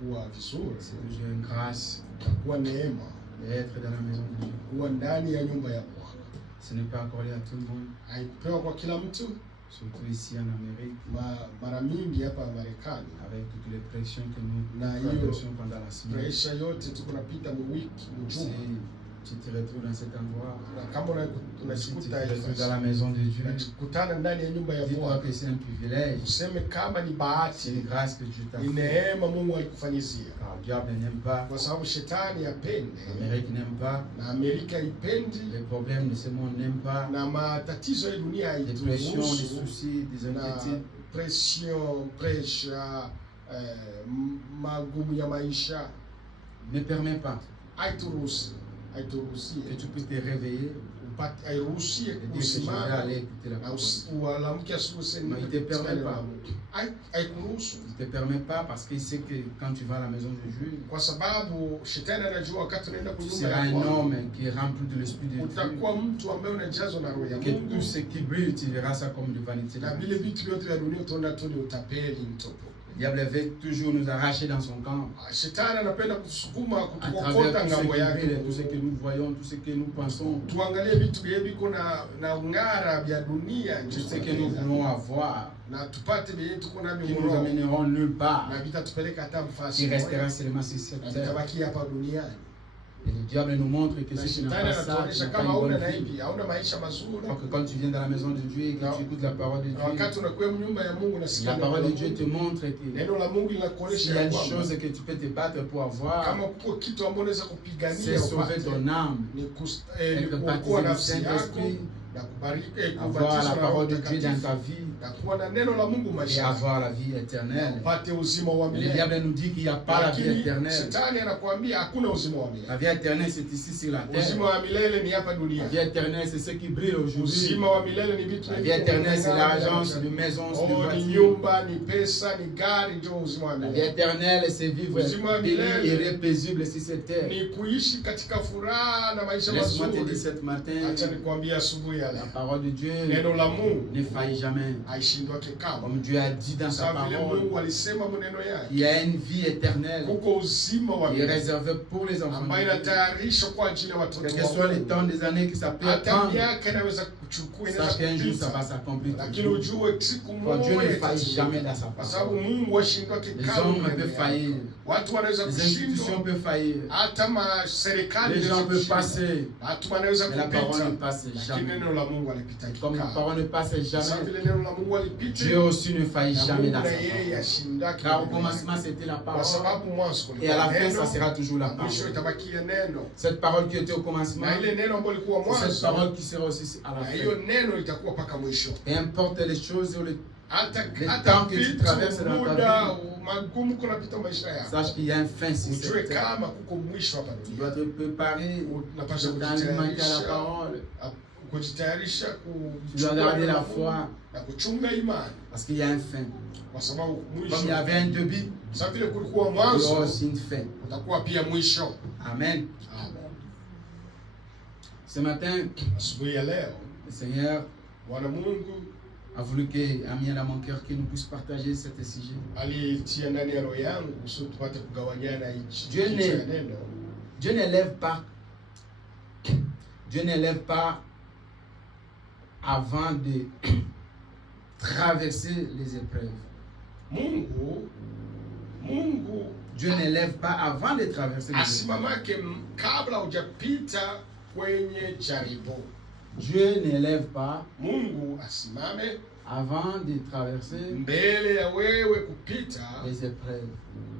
itakuwa vizuri, c'est que j'ai une grâce itakuwa neema d'être dans la maison de Dieu. kuwa ndani ya nyumba ya Bwana. Ce n'est pas accordé à tout le monde, Haikupewa kwa kila mtu. surtout ici en Amérique, Mara mingi hapa Marekani, avec toutes les pressions que nous na traversons pendant la semaine. presha yote tuko napita wiki mjuma, Si tu te retrouves dans cet endroit, na kama si tu te unajikuta retrouves dans la maison de Dieu, unajikutana ndani ya nyumba ya dis-toi Bwana, que c'est un privilège, useme kama ni c'est bahati, une grâce que Dieu t'a ni fait. neema Mungu alikufanyizia, Car le diable n'aime pas, kwa sababu shetani yapende l'Amérique n'aime pas, na Amerika ipendi les problèmes de ce monde n'aiment pas, na matatizo ya dunia les pressions, les haituruhusu, soucis, des na inquiétudes. presha magumu ya maisha Ne permet pas haituruhusi, que tu puisses te réveiller hairuhusie et dire que je vais kusimama aller écouter la na parole. uamke asubuhi Non, il te permet pas. haikuruhusu, Il ne te permet pas parce qu'il sait que quand tu vas à la maison de Dieu, kwa sababu shetani anajua wakati unaenda tu kunyumba seras ya un Bwana homme qui est rempli de l'Esprit de Dieu. utakuwa mtu ambaye unajazwa na roho ya Que Mungu, tout ce qui brille, tu verras ça comme de vanité. na vile vitu vyote vya dunia utaona tu ni utapeli mtupu. Le diable veut toujours nous arracher dans son camp. Shetani anapenda kusukuma À kutukokota travers tout ce ngambo qui yake, brille, tout ce que nous voyons, tout ce que nous pensons, tuangalie vitu vile viko na ung'ara vya dunia tout ce que nous voulons avoir, na tupate vile tuko navyo qui nous mroho, amèneront nulle part, na vitatupeleka hata qui mfasi restera seulement sur cette na terre. vitabaki hapa duniani. Et le diable nous montre que Na si tu n'as shetani pas ça, tu anatuonyesha n'as pas kama une hauna bonne na vie. hivi, hauna maisha mazuri. Alors que quand tu viens dans la maison de Dieu et que Non. tu écoutes la parole de Na Dieu, wakati unakuwa nyumba ya Mungu nasikia la parole de Dieu te montre que neno la Mungu s'il linakuonyesha y a ya une kwamba chose que tu peux te battre pour avoir, kama kuko kitu ambacho unaweza c'est kupigania sauver upate, ton âme, ni être kuokoa baptisé du nafsi yako Saint-Esprit, na kubariki, avoir la kubatizwa na Roho parole de Dieu dans Mtakatifu ta vie na kuwa na neno la Mungu et maisha yako, avoir la vie na éternelle. upate uzima wa Le milele. diable nous dit qu'il n'y a pas la vie Lakini éternelle. shetani anakuambia hakuna uzima wa milele. La vie éternelle, c'est ici sur la terre. Uzima wa milele ni hapa La duniani. vie éternelle, c'est ce qui brille aujourd'hui. Uzima wa milele ni vitu La vie éternelle, c'est l'argent, c'est de maison, c'est de ni voiture. nyumba, ni pesa, ni gari, ndio uzima wa La vie milele. éternelle, c'est vivre Uzima wa béni milele et paisible sur cette terre. Ni kuishi katika furaha na maisha Laisse-moi te dire mazuri. cette matin, Acha nikwambie asubuhi ya la leo, parole de Dieu neno la Mungu ne faillit jamais. haishindwake kamwe. Comme Dieu a dit dans sa Sawa vile parole, Mungu alisema maneno yake, il y a une vie éternelle kuko uzima wa qui est milele réservée pour les enfants. ambayo inatayarishwa kwa ajili ya watoto Quel que wa soit le Mungu. temps des années que ça peut Hata prendre, miaka inaweza kuchukua, sache inaweza qu'un jour ça va kupita, s'accomplir. lakini ujue siku Car Dieu ne moja faillit itatimia. jamais dans sa Kwa sababu parole. Mungu ashindwake Les kamwe hommes maneno peuvent yake. faillir, Watu wanaweza les institutions kushindwa, peuvent faillir, hata serikali les gens inaweza peuvent kushindwa, passer, watu wanaweza mais la parole ne kupita, passe lakini jamais. neno la Mungu alipita Comme la kikao. parole ne passe Sasa jamais, vile neno la Mungu alipita, Dieu aussi ne faillit na jamais Mungu dans na sa yeye parole. ashindake Car au maneno commencement yake. c'était la Kwa parole, sababu mwanzo et à la kulikuwa fin ça neno, sera toujours la na mwisho parole. itabakia neno, Cette parole qui était au commencement, na ile neno ambayo ilikuwa c'est cette mwanzo, parole qui sera aussi à la na fin. hiyo neno itakuwa mpaka mwisho. Et importe les choses ou les Hata temps que tu vitu traverses dans ta muda vie, magumu kunapita maisha yako, sache qu'il y a un fin sur ujue cette terre. kama kuko mwisho hapa Tu duniani. dois te préparer Unapaswa dans l'alimenter à la kujitayarisha, parole. kujitayarisha Tu dois garder la foi na kuchunga imani, parce qu'il y a un fin. kwa sababu Comme mwisho, il y avait un début, sasa vile kulikuwa il y aura mwanzo, aussi une fin. utakuwa pia mwisho. Amen. Amen. Ce matin, Asubuhi ya leo le Seigneur Bwana Mungu a voulu que, a mis dans mon cœur que nous puissions partager cet sujet. alitia ndani ya roho yangu kusudi tupate kugawanyana hichi Dieu kichwa ne- ya neno. Dieu n'élève pas avant de traverser les épreuves. Mungu Dieu n'élève pas avant de traverser les épreuves. asimamake kabla hujapita kwenye jaribu. Dieu n'élève pas Mungu asimame avant de traverser mbele ya wewe kupita les épreuves.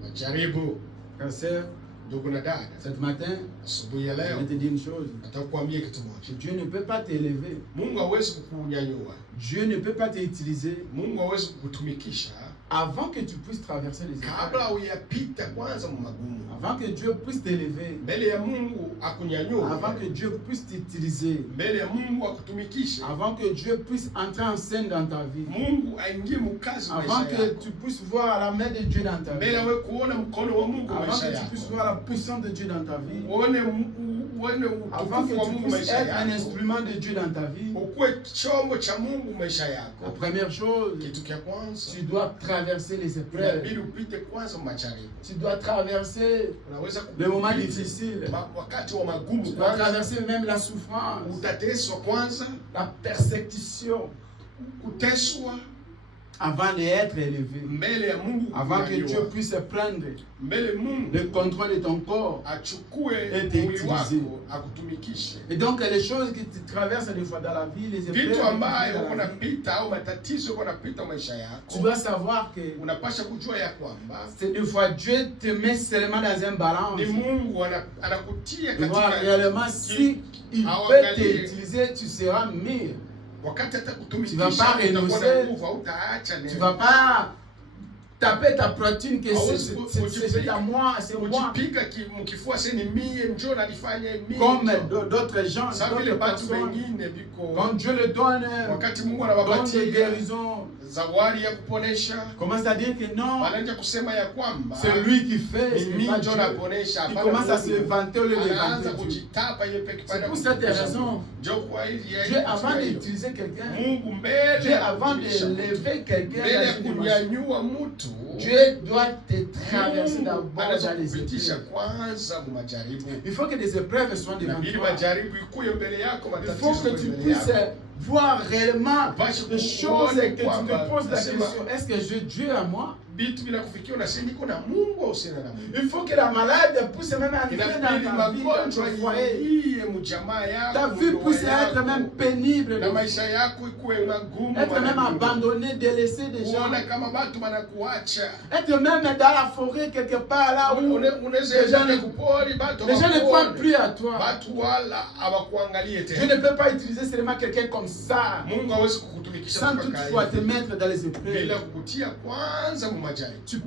majaribu. Frère, sœur, Ndugu na dada, ce matin, asubuhi ya je leo vais te dire une chose. atakwambia kitu moja. Dieu ne peut pas t'élever. Mungu hawezi kukunyanyua, Dieu ne peut pas t'utiliser Mungu hawezi kukutumikisha avant que tu puisses traverser les kabla épreuves. uyapita kwanza magumu. Avant que Dieu puisse t'élever. Mbele ya Mungu akunyanyue, Avant que Dieu puisse t'utiliser. mbele ya Mungu akutumikishe, Avant que Dieu puisse entrer en scène dans ta vie. Mungu aingie mukazi Avant maisha que yako, tu puisses voir la main de Dieu dans ta mbele ya vie. wewe kuona mkono wa Mungu Avant maisha que tu puisses yako, voir la puissance de Dieu dans ta vie. uone Avant que utukufu wa tu Mungu puisses maisha être un yako, instrument de Dieu dans ta vie. ukuwe chombo cha Mungu maisha La yako. première chose, Kitu cha kwanza tu dois traverser traverser les épreuves. inabidi upite kwanza majaribu. Tu dois traverser Unaweza les moments kupita difficiles. wakati wa magumu Tu dois kwanza, traverser même la souffrance, utateswa kwanza, la persécution, kuteswa avant d'être élevé. mbele ya Mungu, Avant que Dieu kukubaliwa. puisse prendre Mbele Mungu le contrôle de ton corps. achukue Ete mwili utilisé. wako akutumikishe. Et donc, les choses qui te traversent des fois dans la vie, les épreuves, Vitu ambayo dans la vie, unapita au matatizo yako unapita maisha tu yako, dois savoir que unapasha kujua ya kwamba c'est des fois Dieu te met seulement dans un balance. ni Mungu anakutia Et voilà, katika réellement, si il veut t'utiliser, tu seras mieux. wakati hata Tu vas kutumikisha pas utakuwa na renoncer. nguvu, hautaacha Tu neno. vas pas taper ta poitrine que Hawezi c'est à moi, c'est moi. Kujipiga mkifua sasa ni mie njoo nalifanya mie. Comme njoo. d'autres gens, Sasa vile d'autres batu personnes, wengine biko quand Dieu le donne, wakati Mungu donne des anawapatia guérisons, zawadi ya kuponesha, commence à dire que non, wanaanza kusema ya kwamba c'est lui qui fait, ni ce mimi n'est pas njoo Dieu. naponesha. Il Hapana, commence à Mungu. se vanter au lieu de Anaanza vanter Dieu. kujitapa ile peke C'est pour cette raison, Njoo kwa hizi ya Dieu, avant hiyo. d'utiliser quelqu'un, Mungu mbele Dieu, ya avant kutumisha, d'élever quelqu'un, mbele ya dans une dimension, kunyanyua mtu, Dieu doit te traverser Mungu d'abord anaweza dans les kupitisha épreuves. kwanza mu majaribu. Il faut que des épreuves soient devant Inabidi toi. majaribu ikuye mbele yako, Il matatizo faut que ikuwe tu mbele puisses yako. voir réellement Vache les choses kuone et que tu kwamba, te poses la nasema, question, est-ce que j'ai Dieu à moi? Vitu vinakufikia unasema niko na Mungu au sina na Mungu. Il faut que la malade puisse même entrer Inabidi dans ta vie, dans magonjwa ton foyer. iingie mujamaa Ta yako, vie ndoa puisse être yako, même pénible, na maisha yako ikuwe magumu, être même magumu. abandonné, délaissé des gens, Kuona kama watu wanakuacha. être même dans la forêt quelque part là où Unaweza les gens enda ne, kupori batu les gens ne croient hawakuone. plus à toi. Batu wala hawakuangalie Je tena. ne peux pas utiliser seulement quelqu'un comme ça Mungu hawezi kukutumikisha sans toka toutefois te kaidi. mettre dans les Bila épreuves. kukutia kwanza mu majaribu. Tu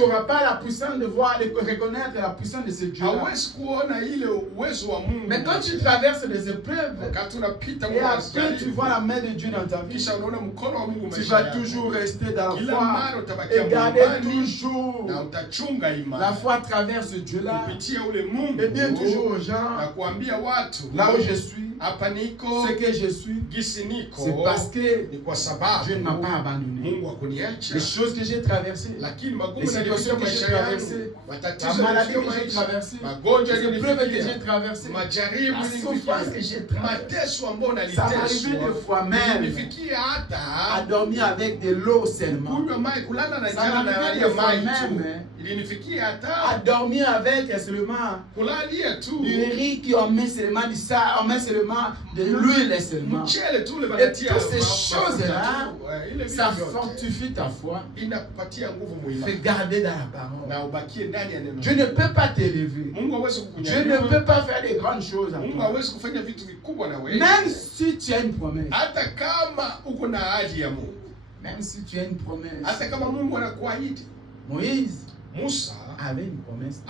n'auras pas la puissance de voir, de reconnaître la puissance de ce Dieu-là. Hawezi kuona ile uwezo wa Mungu. Mais quand tu traverses les épreuves, wakati unapita et après tu vois la main de Dieu dans ta vie, kisha unaona mkono wa Mungu tu maisha vas yako. toujours rester dans Kila la mara foi utabakia et garder mwimani toujours na utachunga la imani. foi à travers ce Dieu-là Kupitia ule Mungu et dire toujours aux na gens, kuambia watu là où je suis, hapa niko ce que je suis, gisi niko c'est parce que ni kwa sababu Dieu ne m'a pas abandonné. Mungu hakuniacha. Les choses que j'ai traversées, Lakini les magumu situations que maisha j'ai yangu, traversées, la matatizo maladie que yaliyofika j'ai maisha, traversée, magonjwa les épreuves que j'ai yaliyonifikia, traversées, majaribu la souffrance que yaliyonifikia, j'ai traversée, mateso ambayo ça m'est arrivé naliteswa, des fois même ilinifikia à hata dormir avec de l'eau seulement, kunywa maji, kulala na Ça njala m'est na arrivé hali des ya fois maji tu. même, Ilinifikia à hata dormir avec seulement kulalia tu du riz qui on met seulement du sel, on met seulement de l'huile seulement. mchele tu ule Et banatia toutes ces mafuta choses-là, tu, ile ça vitu vyote fortifie ta foi, inakupatia nguvu fait mwilini garder dans la parole. na ubakie ndani ya neno. Dieu ne peut pas t'élever. Mungu hawezi Dieu ne kukunyanyua. peut pas faire des grandes choses à Mungu toi. hawezi kufanya vitu vikubwa na wewe. Même si tu as une promesse, Hata kama uko na ahadi ya Mungu. même si tu as une promesse, Hata kama Mungu anakuahidi. Moïse Musa avait une promesse.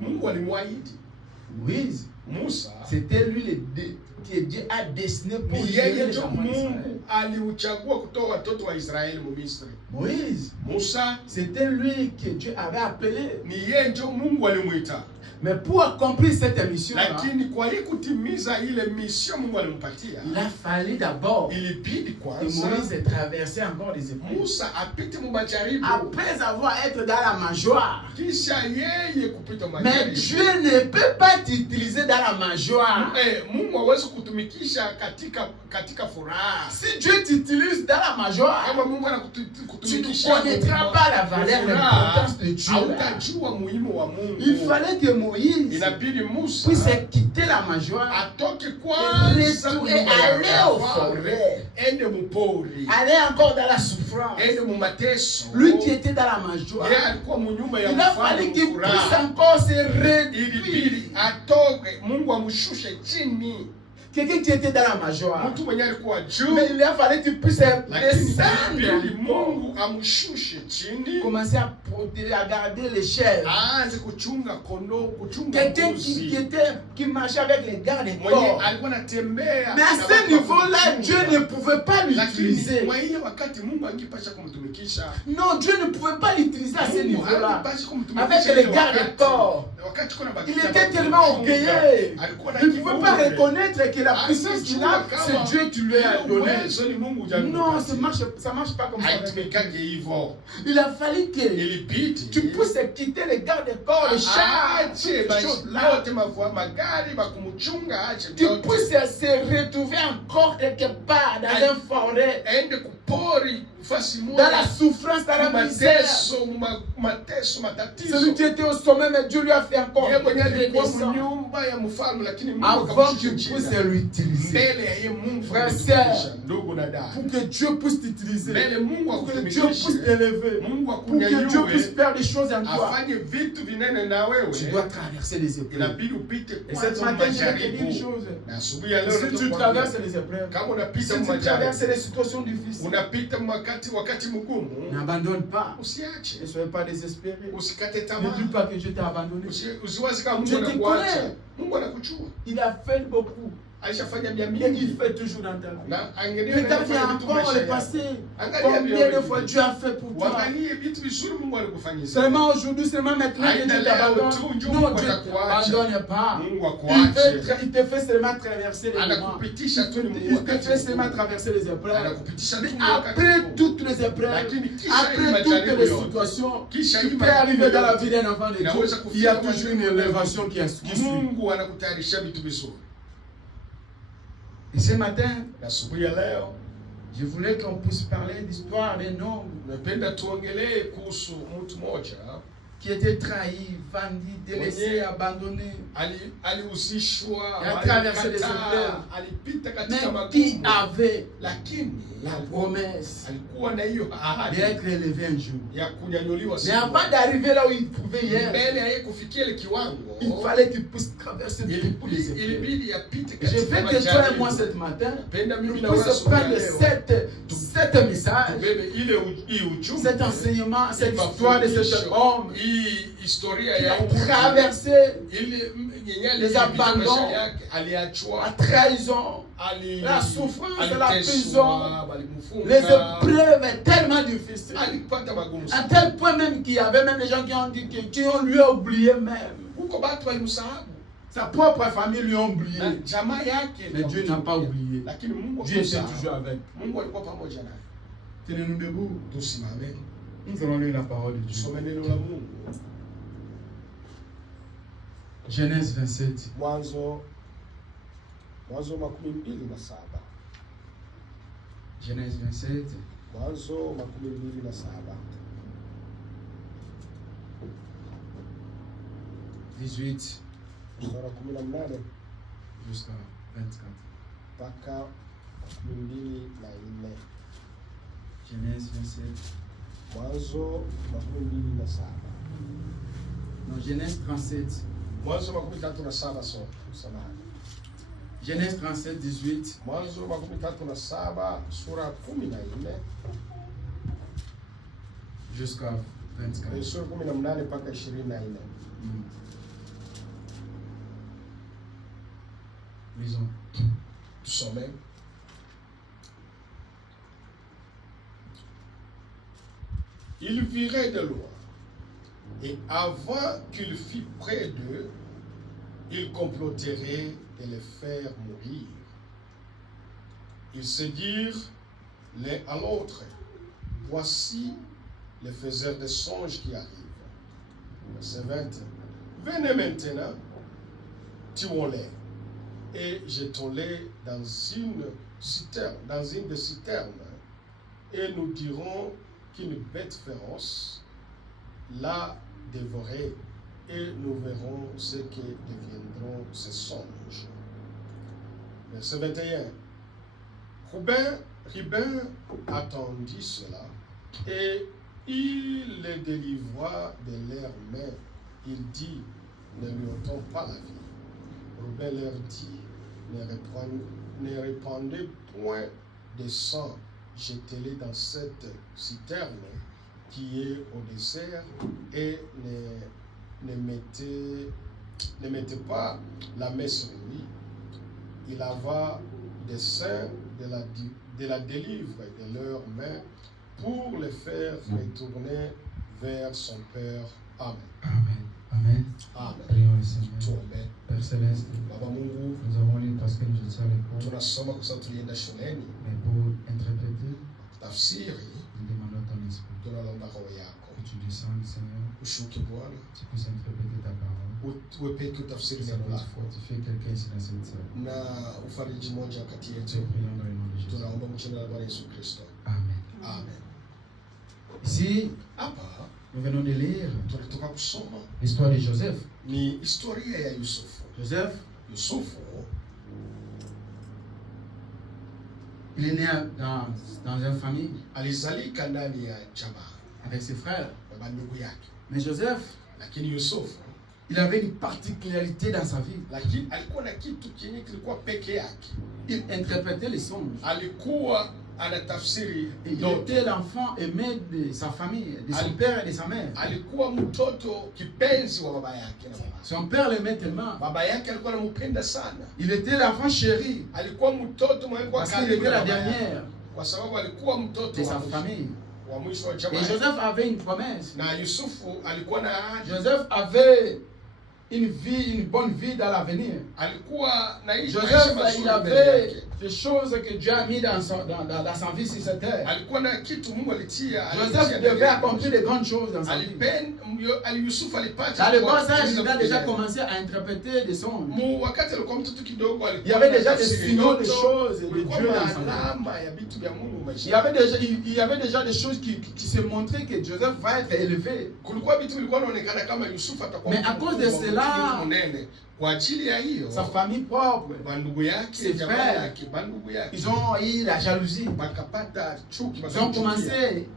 Mungu alimwahidi. Moïse, Musa c'était lui que Dieu a destiné pour ni libérer yeye les ndio enfants d'Israël. Mungu aliuchagua kutoa watoto wa Israeli mu Misri. Moïse, Musa c'était lui que Dieu avait appelé. ni yeye ndio Mungu alimuita. Mais pour accomplir cette mission-là, Lakini kwa hii kutimiza ile mission Mungu alimpatia, il a fallu d'abord ilibidi que kwanza Moïse ait traversé encore des épreuves. Musa apite mu majaribu. Après avoir été dans la majoire. Kisha yeye kupita Mais majaribu. Dieu ne peut pas t'utiliser dans la majoire. Mungu hawezi kutumikisha katika furaha. Si Dieu t'utilise dans la majoire, Kama Mungu tu ne anakutumikisha connaîtras pas la valeur, l'importance de Dieu. hautajua muhimu wa Mungu. Il fallait que Moïse Inabidi Musa puisse quitter la majoire atoke et kwanza aller au forêt, ende mupori, aller encore dans la souffrance. ende mu mateso. Lui qui était dans la majoire, Yeye alikuwa munyumba ya il a mfalme fallu qu'il furaha. puisse encore se Ilibidi réduire. atoke, Mungu amshushe chini. Quelqu'un qui était dans la majoire, Mtu mwenye alikuwa juu, mais il a fallu qu'il puisse lakini ilibidi descendre, Mungu amshushe chini, commencer à à garder les chèvres. aanze kuchunga kondoo, kuchunga Quelqu'un mbuzi. qui marchait avec les gardes des Mwenye corps. alikuwa anatembea. Mais à na ce watu wa niveau-là, Dieu kumchunga. ne pouvait pas Lakini l'utiliser. mwa ile wakati Mungu angepasha kumtumikisha. Non, Dieu ne pouvait pas l'utiliser à ce Mungu niveau-là. angepasha kumtumikisha Avec ile les gardes des wakati. corps. Wakati kuna Il bakisha était watu tellement kumchunga. orgueilleux. Alikuwa na Il ne pouvait pas kiburi. reconnaître que la puissance qu'il a, c'est Dieu qui lui a donné. Uwezo ni Mungu hujampa. Non, ça marche pas comme ça. Haitumikage hivyo. Il a fallu que Ilibidi tu puisses quitter les gardes des corps, les chars, aache ces choses-là. yote magari bakumchunga, aache Tu vyote. puisses se retrouver encore quelque part dans Aïe. un forêt, Aende kupori fasi dans moja. la souffrance, dans la misère. Mateso, Celui matatizo. qui était au sommet, mais Dieu lui a fait encore Yeye mwenye alikuwa redescendre mnyumba ya mfalme, lakini Mungu avant akamshusha qu'il chini. puisse l'utiliser. Mbele ya yeye Mungu Frère, akamtumikisha, sœur, ndugu na dada. Pour que Dieu puisse t'utiliser, Mbele Mungu pour que Dieu akutumikishe. puisse t'élever, Mungu pour que Dieu puisse akunyanyue. faire des choses en toi, Afanye vitu vinene na wewe. tu dois traverser les épreuves. Inabidi upite Et cette kwanza matin, je vais te dire une majaribu. chose. Na asubuhi ya leo Si tu nitakwambia, traverses les épreuves, kama unapita si tu traverses majaribu, les situations difficiles, unapita wakati mgumu, n'abandonne pas. usiache, Ne soyez pas désespérés. usikate Ne tamaa. dis pas que Dieu t'a abandonné. Usiwazi kama Mungu Je te anakuacha. connais. Mungu anakuchua. Il a fait beaucoup. Alishafanya vya Et mingi. il fait toujours dans ta vie. Na angalia Regarde anafanya vitu encore maisha le yako. passé. Angalia Combien vile de fois Dieu a fait pour toi. Waangalie vitu vizuri Mungu alikufanyia. Seulement aujourd'hui, seulement maintenant que Dieu t'abandonne. Non, Dieu ne t'abandonne pas. Mungu Il akuache. te fait seulement traverser les moments. Anakupitisha tu ni Il te fait seulement traverser les épreuves. Anakupitisha tu Mais ni wakati après mgumu. toutes les épreuves, Lakini kisha hii après toutes majaribu les yote, situations kisha qui hii peut majaribu arriver dans la yote, vie d'un enfant de Dieu, inaweza il y a kufika toujours une majaribu élévation qui suit. Mungu anakutayarisha vitu vizuri. Et ce matin, Na asubuhi ya leo je voulais qu'on puisse parler d'histoire d'un homme napenda tuongelee kuhusu mtu mmoja qui était trahi, vendu, délaissé, abandonné, alihusishwa, Il a traversé les alikataa, épreuves. alipita katika mais qui magumu, avait lakini la promesse alikuwa na hiyo ahadi d'être élevé un jour. ya kunyanyuliwa Mais siku avant moja. d'arriver là où il pouvait hier, Mbele ya yeye kufikia ile kiwango, il fallait qu'il puisse traverser toutes les épreuves. ilibidi apite Je katika vais que toi et moi majaribu. ce matin, Penda nous mimi na wewe puissions asubuhi ya prendre leo sept messages, tubebe ile hii ujumbe, cet enseignement, cette hii histoire de cet mafundisho, homme hii historia qui ya a huyu mtu. traversé Ile yenye les alipita abandons, maisha yake, la aliachwa, trahison, la souffrance, la prison, les épreuves tellement difficiles. alipata magumu À sana. tel point même qu'il y avait même des gens qui ont dit qui ont lui oublié même. Huko watu walimsahau Sa propre famille lui ont na oublié. jamaa yake, Mais Dieu n'a pas oublié. lakini Mungu Dieu était hakusahau. toujours avec. Mungu alikuwa pamoja naye. Tenez-nous debout. Tusimame Nous allons lire la parole de Dieu. tusome neno la Mungu. Genèse 27. Mwanzo 27. Genèse 27. Mwanzo 27. 18 Sura 18 jusqu'à 24. mpaka 24. Genèse 27. Mwanzo 27. Non, Genèse 37. Mwanzo 37 samahani. Genèse 37, 18. Mwanzo 37 sura 14 Jusqu'à 24. sura 18 mpaka 24. Lisons. Tusome. Il virait de loin, et avant qu'il fût près d'eux, ils comploteraient de les faire mourir. Ils se dirent l'un à l'autre, voici les faiseurs de songes qui arrivent. Verset 20. Venez maintenant, tuons-les et jetons-les dans une des citernes, et nous dirons qu'une bête féroce l'a dévoré, et nous verrons ce que deviendront ces songes. Verset 21. Rubin attendit cela, et il les délivra de leurs mains. Il dit, ne lui ôtons pas la vie. Rubin leur dit, ne répandez point de sang, jetez-les dans cette citerne, qui est au désert et ne mettez pas la main sur lui. Il avait des saints de la délivre de leurs mains pour les faire retourner vers son Père. Amen. Amen. Amen. Amen. Prions le Seigneur. Tuombe. Père Céleste, Baba Mungu, nous avons lu parce que nous étions à l'école, tunasoma kwa sababu tulienda shuleni. mais pour interpréter, Tafsiri nous demandons ton esprit. tunalomba roho yako. Que tu descendes, Seigneur, Ushuke Bwana, tu puisses interpréter ta parole. uwe peke utafsiri Ça neno va lako fortifier quelqu'un ici dans cette salle. na ufariji moja kati Nous yetu. prions dans le nom de Jésus. Tunaomba mchana la Bwana Yesu Kristo. Amen. Amen. Ici, Hapa nous venons de lire tunatoka kusoma l'histoire de Joseph. ni historia ya Yusufu. Joseph, Yusufu il est né dans une famille alizalika ndani ya jamaa avec ses frères. na bandugu yake, Mais Joseph, lakini Yusufu il avait une particularité dans sa vie. lakini alikuwa na kitu kenye kilikuwa peke yake. Il interprétait les songes. Alikuwa anatafsiri Il ndoto. était l'enfant aimé de sa famille, de son père et de sa mère. Alikuwa mtoto kipenzi wa baba yake na mama. Son père l'aimait tellement. Baba yake alikuwa anampenda sana. Il était l'enfant chéri Alikuwa mtoto mwenye kwa parce qu'il était la dernière kwa sababu alikuwa mtoto de sa famille. wa mwisho wa Et jamaa. Joseph avait une promesse. Na Yusufu alikuwa na ahadi. Joseph avait une vie, une bonne vie dans l'avenir. Alikuwa naishi maisha Joseph, mazuri il mbele avait yake. des choses que Dieu a mis dans sa vie sur cette terre. Alikuwa na kitu Mungu alitia. Joseph devait accomplir de grandes choses dans sa vie. Yusufu alipata. Dans le bas âge, il a déjà commencé à interpréter des songes. Wakati alikuwa mtoto kidogo Il y avait déjà des signaux de choses de Dieu Dieu dans sa vie. alama ya vitu vya Mungu maisha. Il y avait déjà des choses qui se montraient que Joseph va être élevé. Kulikuwa vitu vilikuwa vinaonekana kama Yusufu atakuwa. Mais à cause de cela, munene. Kwa ajili ya hiyo, sa famille propre, bandugu yake, ses jamaa frères, yake, bandugu yake, ils ont eu la jalousie. bakapata chuki, Ils ont commencé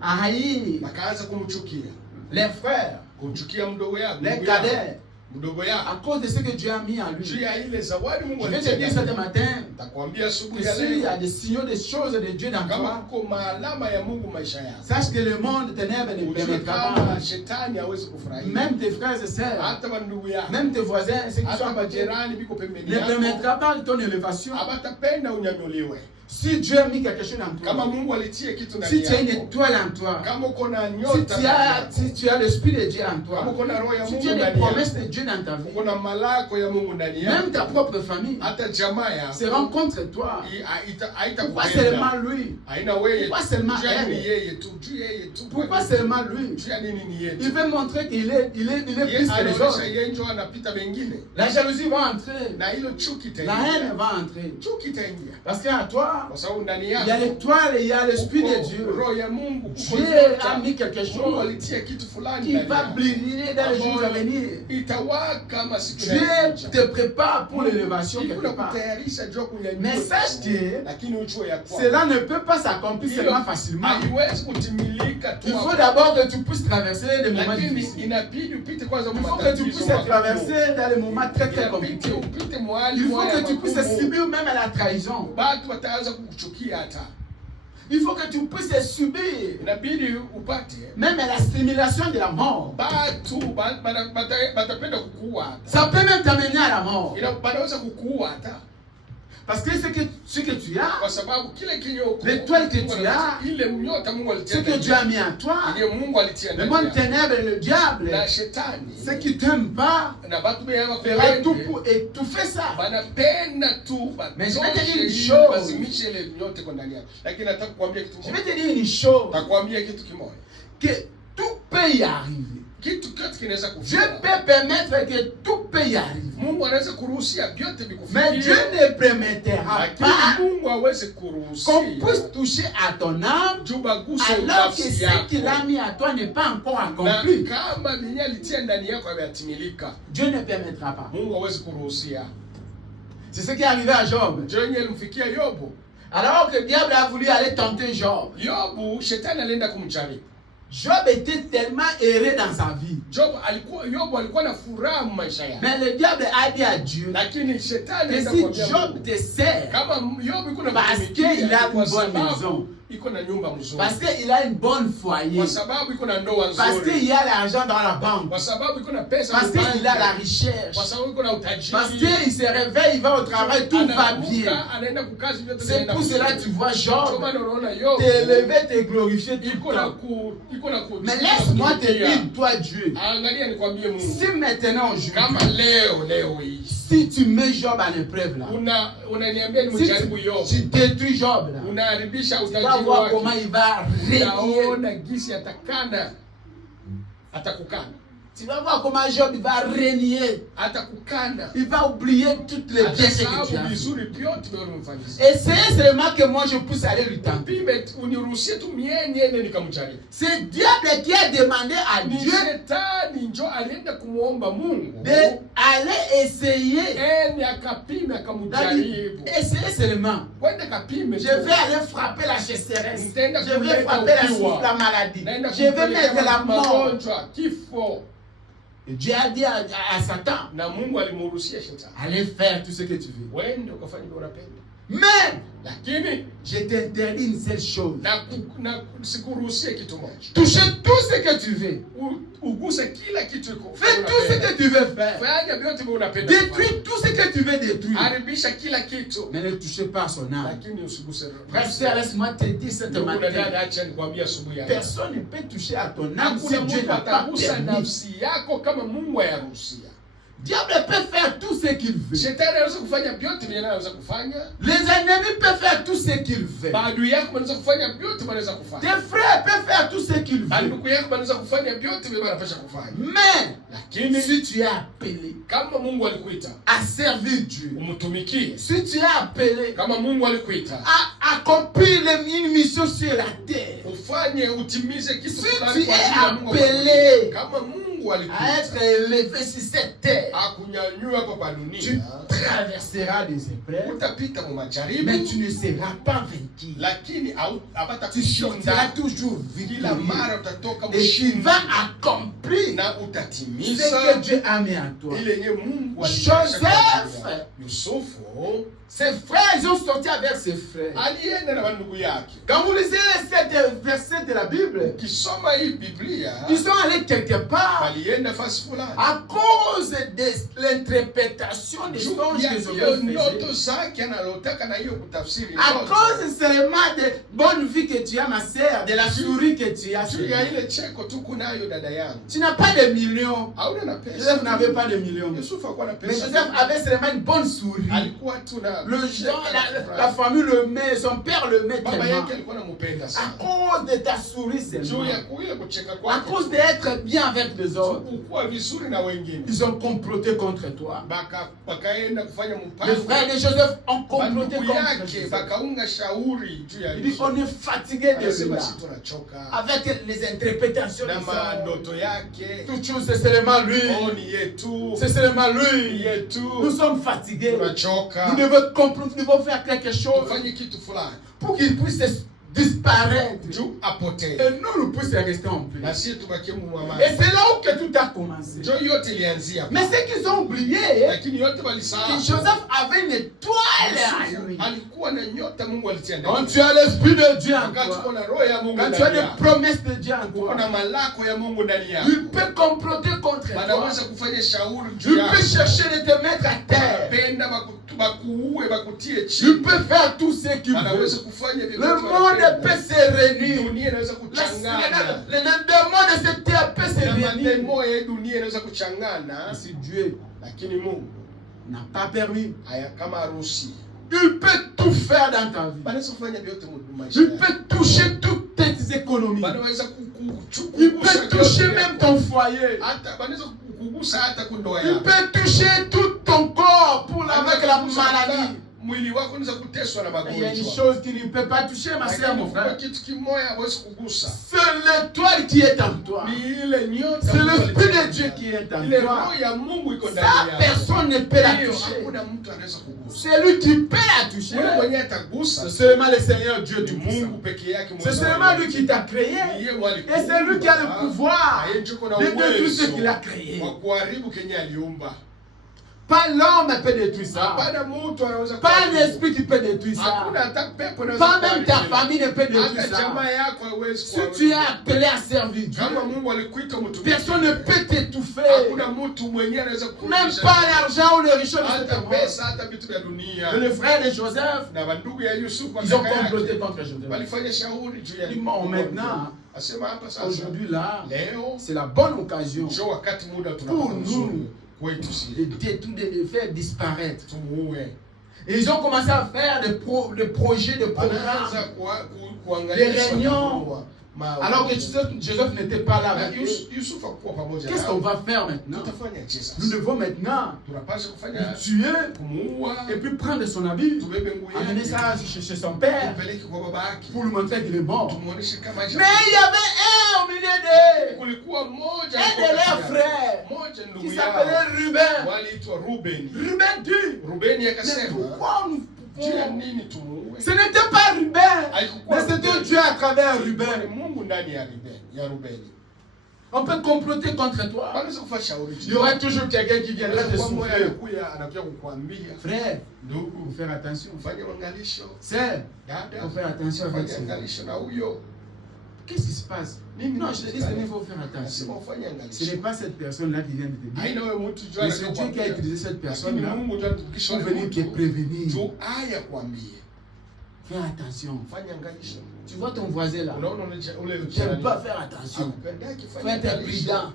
à haïr bakaanza kumchukia. les frères, Kumchukia mdogo yako, les cadets, mdogo à yako. cause de ce que Dieu a mis en Juu lui. ya ile zawadi Mungu Je vais te dire ce matin Takwambia que asubuhi ya s'il y a leo, des signaux, des choses de Dieu dans kama toi, kuko maalama ya Mungu maisha yako, sache que le monde ténèbre ne ujue permettra kama pas. shetani hawezi kufurahia. Même tes frères et sœurs, Hata bandugu yako, même tes voisins, ceux qui sont hata à côté, majirani biko pembeni ne yako, permettra pas ton élévation. abatapenda unyanyuliwe. Si Dieu a mis quelque chose en Kama toi, Mungu alitia kitu si ndani tu as une yako, étoile en toi, kama uko na si nyota tu ndani as, yako, si tu as l'esprit de Dieu en kama toi, uko na roho ya si Mungu tu as des ndani promesses yako, de Dieu dans ta vie, uko na malako ya Mungu ndani même yako, ta propre famille hata jamaa yako sera contre toi. Pourquoi seulement lui? haina wewe, Pourquoi seulement juu ya elle? nini yeye tu, juu ya yeye tu, Pourquoi seulement lui? juu ya nini ni yetu. Il veut montrer qu'il est plus Yeye que les anaonyesha autres. yeye ndio anapita wengine, La jalousie va entrer. na hilo chuki La haine itaingia, va entrer. chuki itaingia, Parce qu'à toi, kwa sababu ndani il y a yako l'étoile et il y a l'esprit de uko Dieu. roho ya Mungu, uko Dieu nyota. a mis quelque Mungu chose alitia kitu fulani qui ndani va yako, briller dans les jours à venir. itawaka masiku Dieu yanayokuja. te prépare pour l'élévation Iko quelque na part. kutayarisha juu ya kunyanyua, Mais sache que lakini ujue ya kwamba cela ne peut pas s'accomplir seulement facilement. haiwezi kutimilika tu Il faut hapo. d'abord que tu puisses traverser des moments Lakini difficiles. inabidi upite kwanza Il kwa faut que tu matatizo puisses magumu. traverser dans les moments très très Inabidi compliqués. upite mahali Il faut moya que tu puisses magumu. subir même la trahison. Watu wataanza kukuchukia hata. Il faut que tu puisses subir Inabidi upate même la stimulation de la mort. watu batapenda kukuua hata. Ça peut même t'amener à la mort. Banaweza kukuua hata. Parce que ce que tu as, Kwa sababu kile kinyoko, l'étoile que tu as, ile nyota Mungu ce alitia que Dieu a mis en toi, ile Mungu alitia le ndani monde yako. ténèbre, le diable, Na shetani ceux qui t'aiment pas, na batu bema fera tout pour étouffer ça. banapenda tu Mais je vais te batoshe dire une ili chose. bazimishe ile nyote kwa ndani yako. Lakini nataka kukuambia kitu Je kimoja. vais te dire une chose, Takwambia kitu kimoja. que tout peut y arriver. Kitu kyote kinaweza Dieu kufika. peut permettre que tout peut y arriver. Mungu anaweza kuruhusia vyote Mais Dieu vikufikie. ne permettra Lakini pas Mungu hawezi qu'on kuruhusia puisse toucher à ton âme juu baguse alors que nafsi ce qu'il a yako. mis à toi n'est pas encore Na accompli. kama vile alitia ndani yako hayatimilika, Dieu ne permettra pas. Mungu hawezi kuruhusia. C'est ce qui est arrivé à Job. Ndio yenyewe ilimfikia Yobu. Alors que le diable a voulu aller tenter Job, Yobu shetani alienda kumjaribu. Job était tellement heureux dans sa vie. Yobu alikuwa na furaha maisha yake. Mais le diable a dit à Dieu Lakini shetani que alienda si kumwambia Job Mungu, te sert, kama Yobu kuna parce qu'il a une bonne maison, iko na nyumba mzuri, parce qu'il a une bonne foyer, kwa sababu iko na ndoa parce nzuri, qu'il y a l'argent dans la banque, kwa sababu iko na pesa, parce qu'il a la kwa recherche, sababu iko na parce utajiri, qu'il se réveille, il va au travail, tout va bien. anaenda kukazi, vyote C'est pour cela que tu vois Job t'élever, te glorifier tout le temps. Mais laisse-moi te dire, toi Dieu, angalia nikwambie Mungu, si maintenant kama leo hii si tu mets Job à l'épreuve là, unaniambia ni si mjaribu Yob, tu détruis Job là, unaharibisha tu vas utajiri voir wake, comment il va régner. utaona gisi atakukana, Tu vas voir comment Job va régner. atakukana, Il va oublier toutes les bienfaits que tu as fait. vizuri vyote vile umemfanyia. Et c'est seulement que moi je puisse aller lui tenter. Pime uniruhusie tu mie niende nikamjaribu. C'est diable qui a demandé à Ni Dieu shetani njo alienda kumuomba Mungu d'aller essayer. eni akapime Il a dit, akamjaribu, essayez seulement. kwenda kapime, Je vais aller frapper la sécheresse. Nitaenda Je vais kuleta frapper la ukiwa. souffle, la maladie. naenda Je vais kupeleka mettre la mort. magonjwa, kifo. Et Dieu a dit à Satan, Na Mungu alimuruhusia shetani, allez faire tout ce que tu veux. wende ukafanya vile unapenda, Mais lakini je t'interdis une seule chose. na sikuruhusie kitu moja, Touchez tout ce que tu veux. uguse kila kitu iko, Fais tout ce que tu veux faire. fanya vyote vile unapenda, Détruis tout ce que tu veux détruire. haribisha kila kitu, Mais ne touchez pas à son âme. lakini usiguse roho. Frère, sœur, laisse-moi te dire cette Ndugu na matin. dada, acha nikwambie asubuhi hapa, Personne ne peut toucher à ton âme si hakuna Dieu mtu n'a pas atagusa permis. nafsi yako kama Mungu hayaruhusia. Diable peut faire tout ce qu'il veut. Shetani anaweza kufanya vyote vile anaweza kufanya, Les ennemis peuvent faire tout ce qu'ils veulent. maadui yako wanaweza kufanya vyote wanaweza kufanya, Tes frères peuvent faire tout ce qu'ils veulent. ndugu yako wanaweza kufanya vyote vile wanapaswa kufanya, Mais lakini si tu es appelé kama Mungu alikuita à servir Dieu, umtumikie, si tu es appelé kama Mungu alikuita à accomplir une mission sur la terre, ufanye utimize kitu si fulani tu kwa es ajili ya Mungu, appelé kama Mungu à alikuita être élevé sur cette terre, akunyanyua hapa pa tu dunia, traverseras des épreuves, utapita mu mais majaribu, tu ne seras pas vaincu. lakini hapata Tu sortiras kushinda, toujours kila victorieux. mara utatoka Et tu mshindi vas accomplir na ce utatimiza que Dieu a mis à toi. ile yenye Mungu Joseph, alitaka. Yusufu ses frères, ils ont sorti avec ses frères. alienda na ndugu yake. Quand vous lisez les 7 versets de la Bible, Ukisoma hii Biblia, ils sont allés quelque part walienda fasi fulani à cause de l'interprétation des juu songes ya que hiyo Joseph ndoto faisait. zake analotaka na hiyo kutafsiri À ndoto. cause seulement de bonne vie que tu as, ma sœur, de la souris que tu as. Juu ya ile cheko tu kunayo dada yangu, Tu n'as pas de millions. hauna na pesa. Joseph n'avait pas de millions. Yusufu hakuwa na Mais pesa, Joseph avait seulement une bonne souris. alikuwa tu na Le genre, la famille le met, son père le met baba tellement. yake alikuwa anampenda À sana cause de ta souris juu seulement. ya kuile kucheka À kwake, cause d'être bien avec les autres. kuwa vizuri na wengine, Ils ont comploté contre toi. bakaenda kufanya Les mpango. frères de Joseph ont comploté Bandugu contre yake Joseph. bakaunga shauri juu ya Il dit on est fatigué de Anasema cela. si tunachoka Avec les interprétations de na ça. mandoto yake, Toute chose, c'est seulement lui. oni yetu C'est seulement ni lui. yetu, Nous sommes fatigués. tunachoka, Nous devons comprendre, nous devons faire quelque chose tufanye kitu fulani pour qu'il puisse disparaître. juu apotee Et nous, nous puissions rester en paix. na sisi tubakie mu Et amani. c'est là où que tout a commencé. Ndio yote ilianzia, Mais ce qu'ils ont oublié, lakini yote que walisahau. Joseph avait une étoile à Yusufu lui. alikuwa na nyota Mungu alitia Quand ndani. tu as l'esprit de Dieu en Wakati toi, uko na roho ya Mungu quand tu as ndani les yako, promesses de Dieu en uko na toi, malako ya Mungu ndani yako, il peut comploter contre toi. wanaweza kufanya shauri juu Il yako, peut chercher de te mettre à terre. penda bakuue bakutie Il chini, peut faire tout ce qu'il veut. anaweza kufanya Le vyovyote monde anapenda. peut se réunir. Dunia inaweza kuchangana Les démons de cette terre peuvent se na réunir. mademo ya dunia inaweza kuchangana, Si Dieu lakini Mungu n'a pas permis, haya kama harusi, il peut tout faire dans ta vie. wanaweza kufanya vyote mu maisha Il yako. peut toucher toutes tes économies. Wanaweza Il peut toucher même ton foyer. hata wanaweza kukugusa hata kundoa Il yako, peut toucher tout ton corps pour avec la maladie. mwili wako unaweza kuteswa na Il y a une magonjwa, chose qui ne peut pas toucher, ma soeur, mon kuna frère. kitu kimoja hawezi kugusa, C'est l'étoile qui est en toi. ni ile nyota. C'est Mungu l'esprit alitia de Dieu ndani qui est en ile toi. roho ya Mungu iko ndani Ça, yako. personne ne peut la Hiyo toucher. hakuna mtu anaweza kugusa. C'est lui qui peut la toucher. Yule mwenyewe atagusa C'est seulement le Seigneur Dieu ni du Mungu Mungu. peke yake. C'est seulement lui qui t'a créé. Et c'est lui qui a le pouvoir de détruire ce qu'il a créé. wa kuharibu kenye aliumba. Pas l'homme peut détruire ça. Hapana mtu anaweza Pas un esprit qui peut détruire ça. Hakuna hata pepo anaweza Pas même ta kuharibu. famille ne peut détruire Hata ça. jamaa yako haiwezi Si kuharibu. tu es appelé à servir Dieu, Kama Mungu alikuita mtumishi, personne ne peut t'étouffer. hakuna mtu mwenyewe anaweza Même kukurudisha. pas l'argent ou les richesses de Hata cette pesa, monde. hata vitu vya dunia. Et les frères de Joseph, Na bandugu ya Yusufu ils ont kaka yake, comploté contre Joseph. walifanya shauri juu ya Ils m'ont maintenant, asema hapa sasa aujourd'hui là, leo c'est la bonne occasion ndio wakati muda pour tunapata nous nzuri kwetu sisi de détruire, de les faire disparaître. tumuue. Et ils ont commencé à faire des projets, des Anaanza programmes. kuangalia Les réunions. Alors que Joseph n'était pas là avec eux. Yusufu hakuwa pamoja Qu'est-ce qu'on va faire maintenant? tutafanya je sasa? Nous devons maintenant Tunapaswa le kufanya tuer kumuua, et puis prendre son habit, tubebe nguo amener yake, ça chez son père tupeleke kwa baba yake, pour lui montrer qu'il est mort. tumuoneshe kama Mais il y avait un au milieu d'eux, kulikuwa mmoja un de leurs frères, mmoja ndugu qui yao s'appelait Ruben. waliitwa Rubeni. Ruben dit, Rubeni mais akasema pourquoi nous juu ya pouvons... nini tumuue? Ce n'était pas Ruben, Haikuwa mais c'était Rubeni. Dieu à travers Ilikuwa ni Ruben. Mungu ndani ya Rubeni. On peut comploter contre toi. Wanaweza kufanya shauri. Il y aura toujours quelqu'un qui viendra te souffler. Anakuja kukuambia Frère, ndugu, il faut faire attention. ufanye uangalisho. Sœur, il Dada, faut faire attention avec ufanye ça. angalisho na huyo. Qu'est-ce qui se passe? Non, je te dis, il faut faire Nasema attention. ufanye Ce n'est angalisho. pas cette personne-là qui vient de te dire. Haina wewe mtu jua Mais c'est Dieu qui a utilisé cette Lakini personne-là Mungu ndio anatukisha pour venir te prévenir. juu aya kuambia. Fais attention. Fanya angalisho. Tu vois ton voisin là. Unaona ule J'aime pas faire attention. Akupendaki Faut fanya être angalisho. prudent.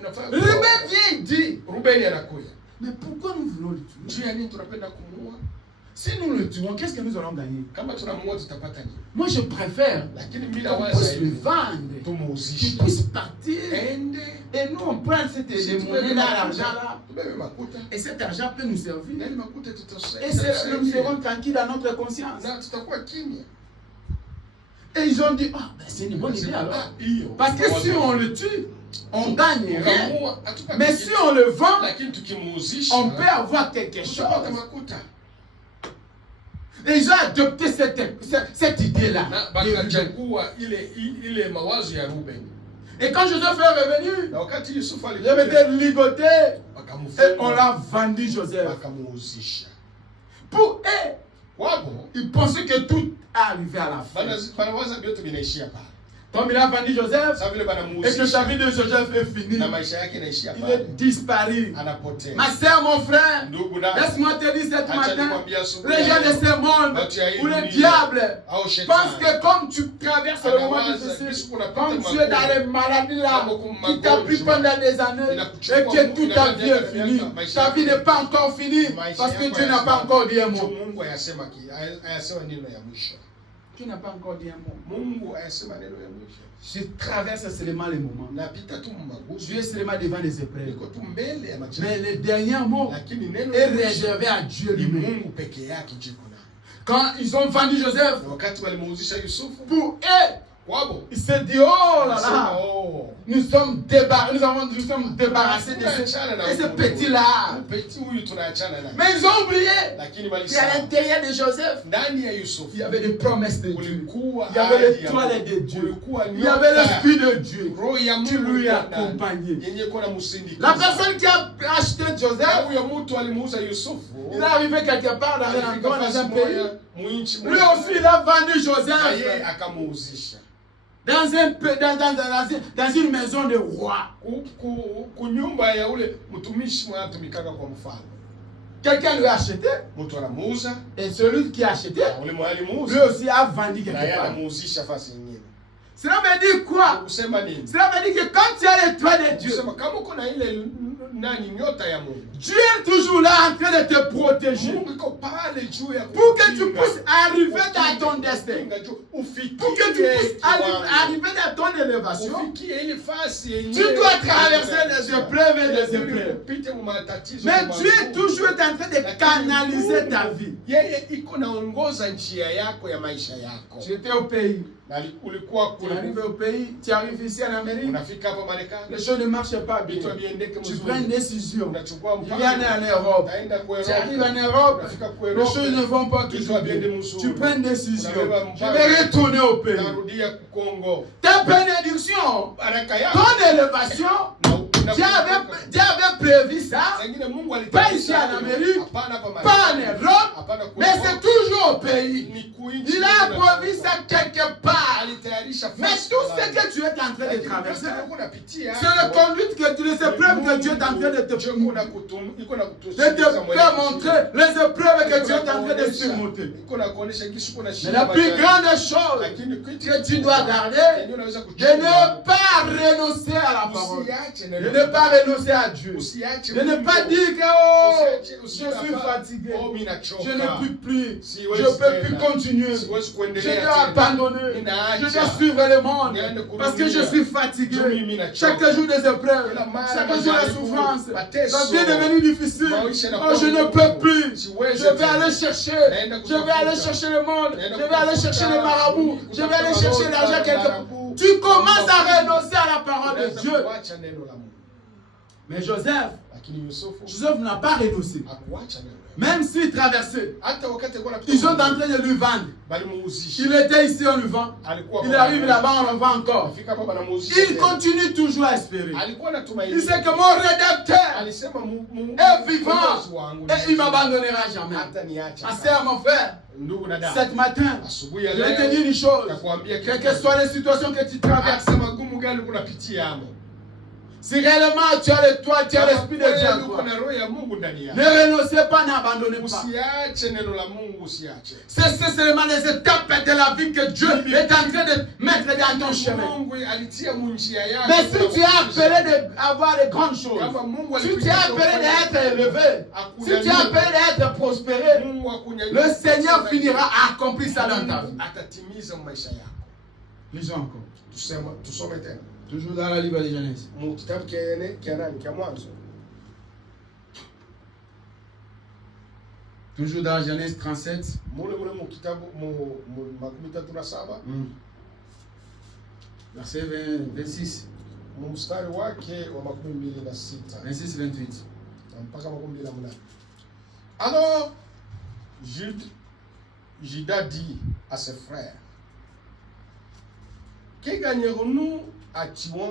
Unafanya Ruben vient, il dit. Rubeni anakuja. Mais pourquoi nous voulons le tuer? Juu ya nini tunapenda kumuua? Si nous le tuons, qu'est-ce que nous allons gagner? Kama tunamuua tutapata nini? Moi, je préfère Lakini mimi qu'on nawaza puisse le hivi. vendre, qu'il Tumuuzishe. puisse partir. Ende Et nous, on prend cette monnaie là, l'argent là. tubebe makuta. Et cet argent peut nous servir. Nani makuta tutasaidia. Et c'est nous serons tranquilles dans notre conscience. Na tutakuwa kimya. Et ils ont dit, ah, ben c'est une bonne idée alors. Parce que si on le tue, on gagne rien. Mais si on le vend, lakini tukimuuzisha on peut avoir quelque tutapata chose. makuta. Et ils ont adopté cette idée-là. Na bakachagua ile mawazo ya Ruben. Et quand Joseph est revenu, Na wakati Yusufu il avait été ligoté et wakamfunga on l'a vendu Joseph. wakamuuzisha. Pour eux, Wabo ils pensaient que tout arrivait à la fin. banawaza vyote vinaishia pale. Comme il a vendu Joseph Sasa vile et que banamuuzisha sa vie de Joseph est finie, na maisha yake inaishia il est pale. disparu. Anapotea. Ma soeur, mon frère, Ndugu dada, laisse-moi te dire cette acha matin, nikwambie asubuhi les gens de leo, ce monde watu ya hii ou le dunia, diable au pensent shetani que comme tu traverses le moment anawaza difficile, siku unapita comme tu es dans les maladies là, qui t'a pris pendant des années et que toute ta vie est finie, ta vie n'est pas encore finie parce que Dieu n'a pas encore dit un mot. Mungu ayasema neno ya mwisho. Tu n'as pas encore dit un mot. Mungu ayasema neno ya mwisho. Je traverse seulement les moments. Napita tu magumu. Tu es seulement devant les épreuves. Niko tu mbele ya Mais majaribu. le dernier mot Lakini neno est ya mwisho réservé à Dieu ni lui-même. Mungu peke yake jiko na. Quand ils ont vendu Joseph, Na wakati walimuuzisha Yusufu, pour eux, wabo ils se disent, oh là wanasema, là, oh, nous sommes débarrassés de ce petit-là. Petit huyu tunaachana naye. Mais ils ont oublié Lakini qu'à walisahau l'intérieur de Joseph, ndani ya Yusufu il y avait des promesses de Dieu. kulikuwa Il y avait ahadi ya l'étoile Mungu. de Dieu. Kulikuwa Il y avait nyota l'Esprit de Dieu roho ya qui Mungu lui a ilikuwa ndani, accompagné. yenye kuwa na msindikizo. La personne qui a acheté Na Joseph, huyo mtu alimuuza Yusufu. il est arrivé quelque part dans un Alifika endroit, dans fasi un pays. moja, muinchi Lui moja. aussi, il a vendu Na Joseph yeye akamuuzisha. dans une maison de roi. Kunyumba ya ule mtumishi mwanatumikaga kwa mfalme. Quelqu'un lui a acheté Mtu anamuuza, et celui qui a acheté, na ule mwenye lui alimuuza aussi a vendu na quelque yeye part. anamuuzisha fasi nyingine. Cela veut dire quoi? Kusema nini? Cela veut dire que quand tu as l'étoile de Dieu, Kusema kama uko na ile nani nyota ya Mungu. Dieu est toujours là en train de te protéger Mungu iko pale juu ya pour que tu kukinga. puisses arriver dans ton destin, Kukinga juu, ufikie pour que tu puisses kiwango. arriver dans ton élévation. Ufikie ile fasi yenyewe. Tu dois traverser les épreuves et les épreuves. Upite mu matatizo. Mais mu Dieu est magumu. toujours en train de canaliser ta vie. Yeye iko naongoza njia yako ya maisha yako. Tu étais au pays, Na ulikuwa tu kule. arrives au pays, tu arrives ici en Amérique, Unafika hapa Marekani. les choses ne marchent pas bien. Vitu haviendeki Tu mzuri. prends une décision. Unachukua Tu viens en Europe. Utaenda kwa Tu arrives Europe. en Europe, Unafika kwa les Europe. choses ne vont pas Vitu toujours bien. haviendi mzuri. Tu prends une décision. Unabeba Je mpango. vais retourner au pays. Utarudia Kongo. Ta bénédiction, Baraka yako. ton élévation, Na- Dieu avait prévu ça, pas ici en Amérique, pas en Europe, mais c'est toujours au pays. Il a prévu ça quelque part. Mais tout ce que tu es en train de traverser, c'est la conduite que les épreuves que Dieu est en train de te faire montrer, les épreuves que Dieu est en train de surmonter. Mais la plus grande chose que tu dois garder, de ne pas renoncer à la parole, de ne pas renoncer à Dieu, de ne pas dire que oh, je suis fatigué, je ne peux plus, je ne peux plus continuer, je dois abandonner, je dois suivre le monde parce que je suis fatigué. Chaque jour des épreuves, chaque jour la souffrance, ça vient devenir difficile. Oh, je ne peux plus, je vais aller chercher, le monde, je vais aller chercher le marabout, je vais aller chercher l'argent quelque part. Tu commences à renoncer à la parole de Dieu. Mais Joseph n'a pas renoncé. Même s'il traversait, ils sont en train de lui vendre. Il était ici, on lui vend. Il arrive là-bas, on le vend encore. Il continue toujours à espérer. Il sait que mon rédempteur est vivant et il ne m'abandonnera jamais. À mon frère, cet matin, je vais te dire une chose. Quelles que soient les situations que tu traverses, si réellement tu as le toit, tu as l'esprit de Dieu en toi, ne renoncez pas, n'abandonnez pas. C'est seulement les étapes de la vie que Dieu est en train de mettre dans ton chemin. Mais si tu es appelé d'avoir de grandes choses, si tu es appelé d'être élevé, si tu es appelé d'être prospéré, le Seigneur finira à accomplir ça dans ta vie. Lisons encore. Toujours dans la livre de Genèse. Toujours dans Genèse 37. Verset 26. 26, 28. Alors, Judas dit à ses frères, que gagnerons-nous à tuer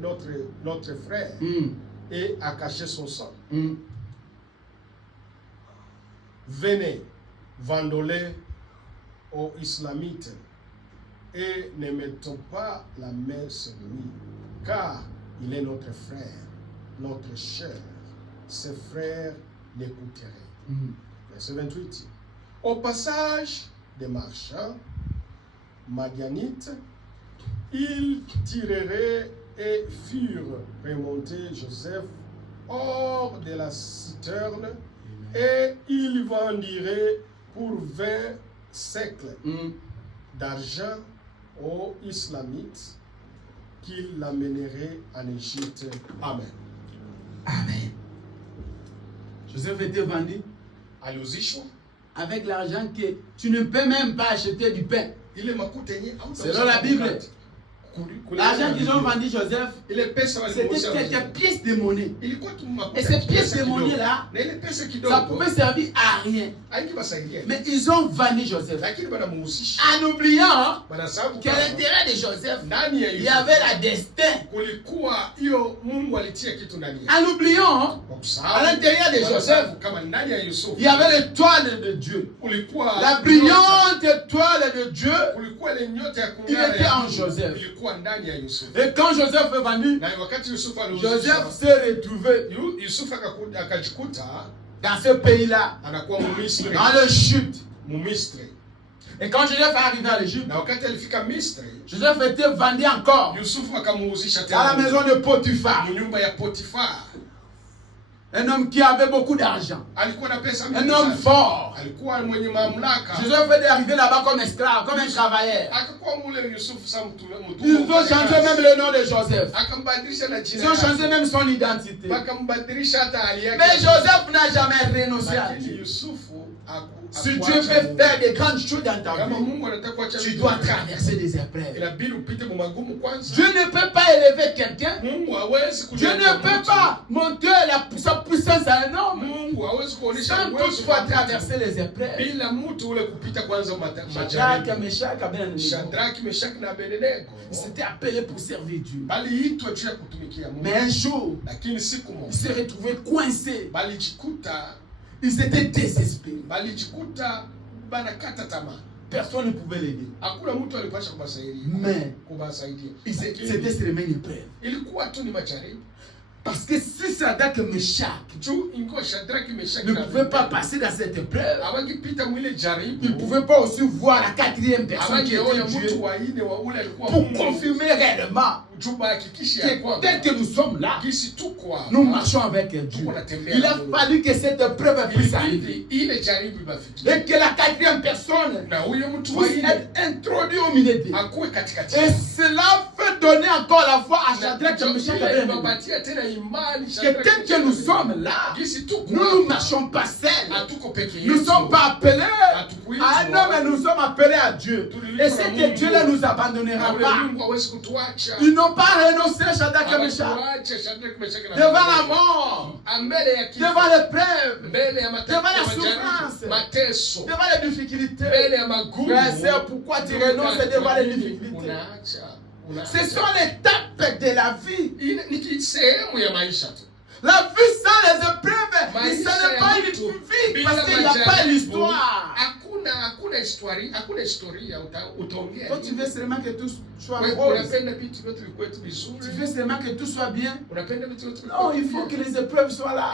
notre frère et à cacher son sang? Venez, vendons-le aux Islamites et ne mettons pas la main sur lui, car il est notre frère, notre cher. Ses frères l'écouteraient. Verset 28. Au passage des marchands madianites, ils tireraient et furent remonter Joseph hors de la citerne et ils vendiraient pour 20 siècles d'argent aux Islamites qui l'amèneraient en Égypte. Amen. Amen. Joseph était vendu avec l'argent que tu ne peux même pas acheter du pain. Selon la Bible, l'argent qu'ils ont vendu Joseph, c'était quelques pièces de monnaie. Et ces pièces de monnaie-là, ça pouvait servir à rien. Mais ils ont vendu Joseph. En oubliant qu'à l'intérieur de Joseph, il y avait la destin. En oubliant, à l'intérieur de Joseph, il y avait l'étoile de Dieu. La brillante étoile de Dieu, il était en Joseph. Et quand Joseph est venu, Joseph s'est retrouvé dans ce pays-là, dans l'Égypte. Et quand Joseph est arrivé à l'Égypte, Joseph était vendu encore à la maison de Potiphar. Un homme qui avait beaucoup d'argent. Un homme fort. Joseph est arrivé là-bas comme esclave, comme un travailleur. Ils ont changé même le nom de Joseph. Ils ont changé même son identité. Mais Joseph n'a jamais renoncé à Dieu. Si tu veux faire des grandes choses dans ta vie, tu dois traverser des épreuves. Dieu ne peut pas élever quelqu'un. Dieu ne peut pas monter sa puissance à un homme. sans toutefois traverser les épreuves. Shadrach, Meshach, Abednego, ils s'étaient appelés pour servir Dieu. Mais un jour, ils se retrouvaient coincés. Ils étaient désespérés. Personne ne pouvait l'aider. Mais c'était seulement une épreuve. Parce que si Shadrach et Meshach ne pouvaient pas passer dans cette épreuve, ils ne pouvaient pas aussi voir la quatrième personne qui était Dieu pour confirmer réellement que tel que nous sommes là, nous marchons avec Dieu. Il a fallu que cette épreuve puisse arriver et que la quatrième personne puisse être introduite au milieu d'eux. Et cela fait donner encore la foi à Shadrach et Meshach que tel que nous sommes là, nous ne marchons pas seuls. Nous ne sommes pas appelés à un homme, mais nous sommes appelés à Dieu. Et c'est que Dieu ne nous abandonnera pas. Ils n'ont pas renoncé, Shadrach et Meshach, devant la mort, devant l'épreuve, devant la souffrance, devant les difficultés. C'est pourquoi tu renonces devant les difficultés. Ce sont les étapes de la vie. La vie sans les épreuves, ce n'est pas une vie parce qu'il n'y a pas l'histoire. Toi, tu veux seulement que tout soit rose. Tu veux seulement que tout soit bien. Non, il faut que les épreuves soient là.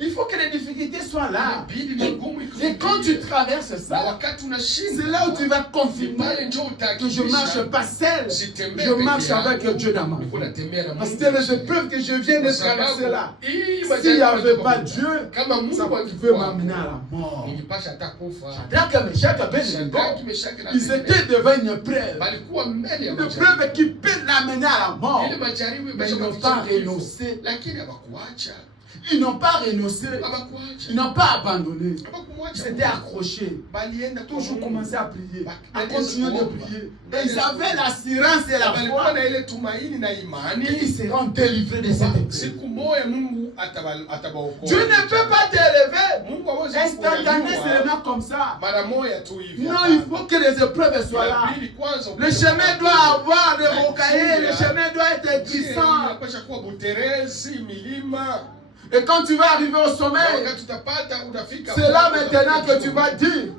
Il faut que les difficultés soient là. Et quand tu traverses ça, c'est là où tu vas confirmer que je ne marche pas seul. Je marche avec Dieu dans ma vie. Parce que les épreuves que je viens de traverser là, s'il n'y avait pas Dieu, ça pouvait m'amener à la mort. Shadrach et Meshach, Abednego, ils étaient devant une épreuve. Une épreuve qui peut l'amener à la mort. Mais ils n'ont pas renoncé. Ils n'ont pas renoncé. Ils n'ont pas abandonné. Ils étaient accrochés. Toujours commencé à prier. À continuer de prier. Et ils avaient l'assurance et la foi qu'ils seront délivrés de cette épreuve. Dieu ne peut pas t'élever instantanément seulement comme ça. Non, il faut que les épreuves soient là. Le chemin doit avoir des rocailles. Le chemin doit être glissant. Et quand tu vas arriver au sommet, c'est là maintenant que tu vas dire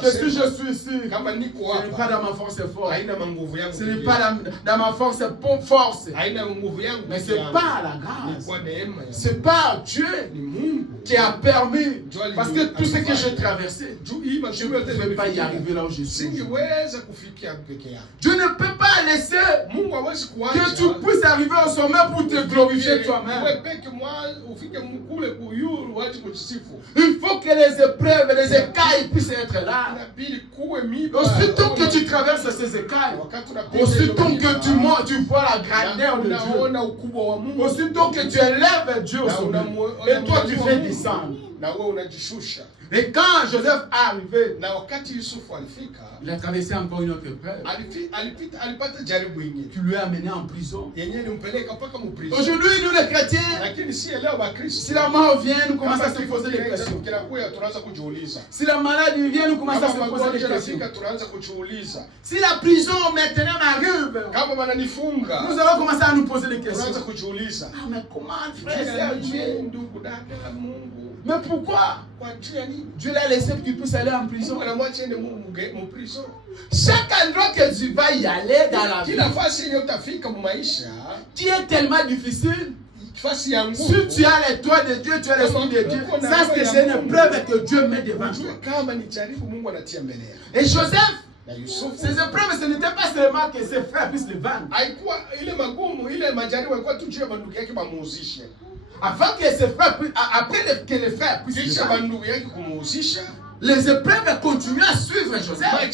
que si je suis ici, ce n'est pas dans ma force forte. Ce n'est pas dans ma force mais c'est pas la grâce. C'est pas Dieu qui a permis. Parce que tout ce que j'ai traversé, je ne pouvais pas y arriver là où je suis. Dieu ne peut pas laisser que tu puisses arriver au sommet pour te glorifier toi-même. Il faut que les épreuves, les écailles puissent être là. Aussitôt que tu traverses ces écailles, aussitôt que tu vois la grandeur de Dieu, aussitôt que tu élèves Dieu au sommet, et toi tu fais descendre. Et quand Joseph est arrivé, il a traversé encore une autre épreuve qui lui a amené en prison. Aujourd'hui, nous les chrétiens, si la mort vient, nous commençons à se poser des questions. Si la maladie vient, nous commençons à se poser des questions. Si la prison maintenant arrive, nous allons commencer à nous poser des questions. Ah, mais comment, frère, Dieu? Mais pourquoi Dieu l'a laissé pour qu'il puisse aller en prison? Chaque endroit que tu vas y aller dans la vie, qui est tellement difficile, si tu as les doigts de Dieu, tu as l'esprit de Dieu, sache que c'est une preuve que Dieu met devant toi. Et Joseph, ces épreuves, ce n'était pas seulement que ses frères puissent le vendre. Avant que ses frères puissent, après que les frères puissent le vendre, les épreuves continuent à suivre Joseph. Frère,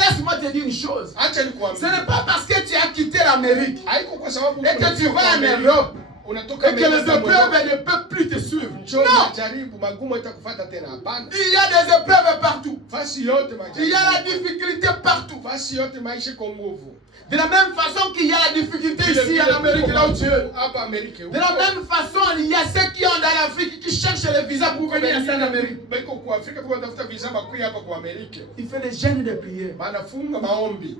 laisse-moi te dire une chose. Ce n'est pas parce que tu as quitté l'Amérique et que tu vas en Europe et que les épreuves ne peuvent plus te suivre. Non. Il y a des épreuves partout. Il y a la difficulté partout. De la même façon qu'il y a la difficulté ici en Amérique, là où tu es. Hapa Amerika. De la même façon, il y a ceux qui ont dans l'Afrique qui cherchent le visa pour venir ici en Amérique. Beko kwa Afrika kwa tafuta visa bakuya hapa kwa Amerika. Il fait des jeûnes de prière. Banafunga maombi.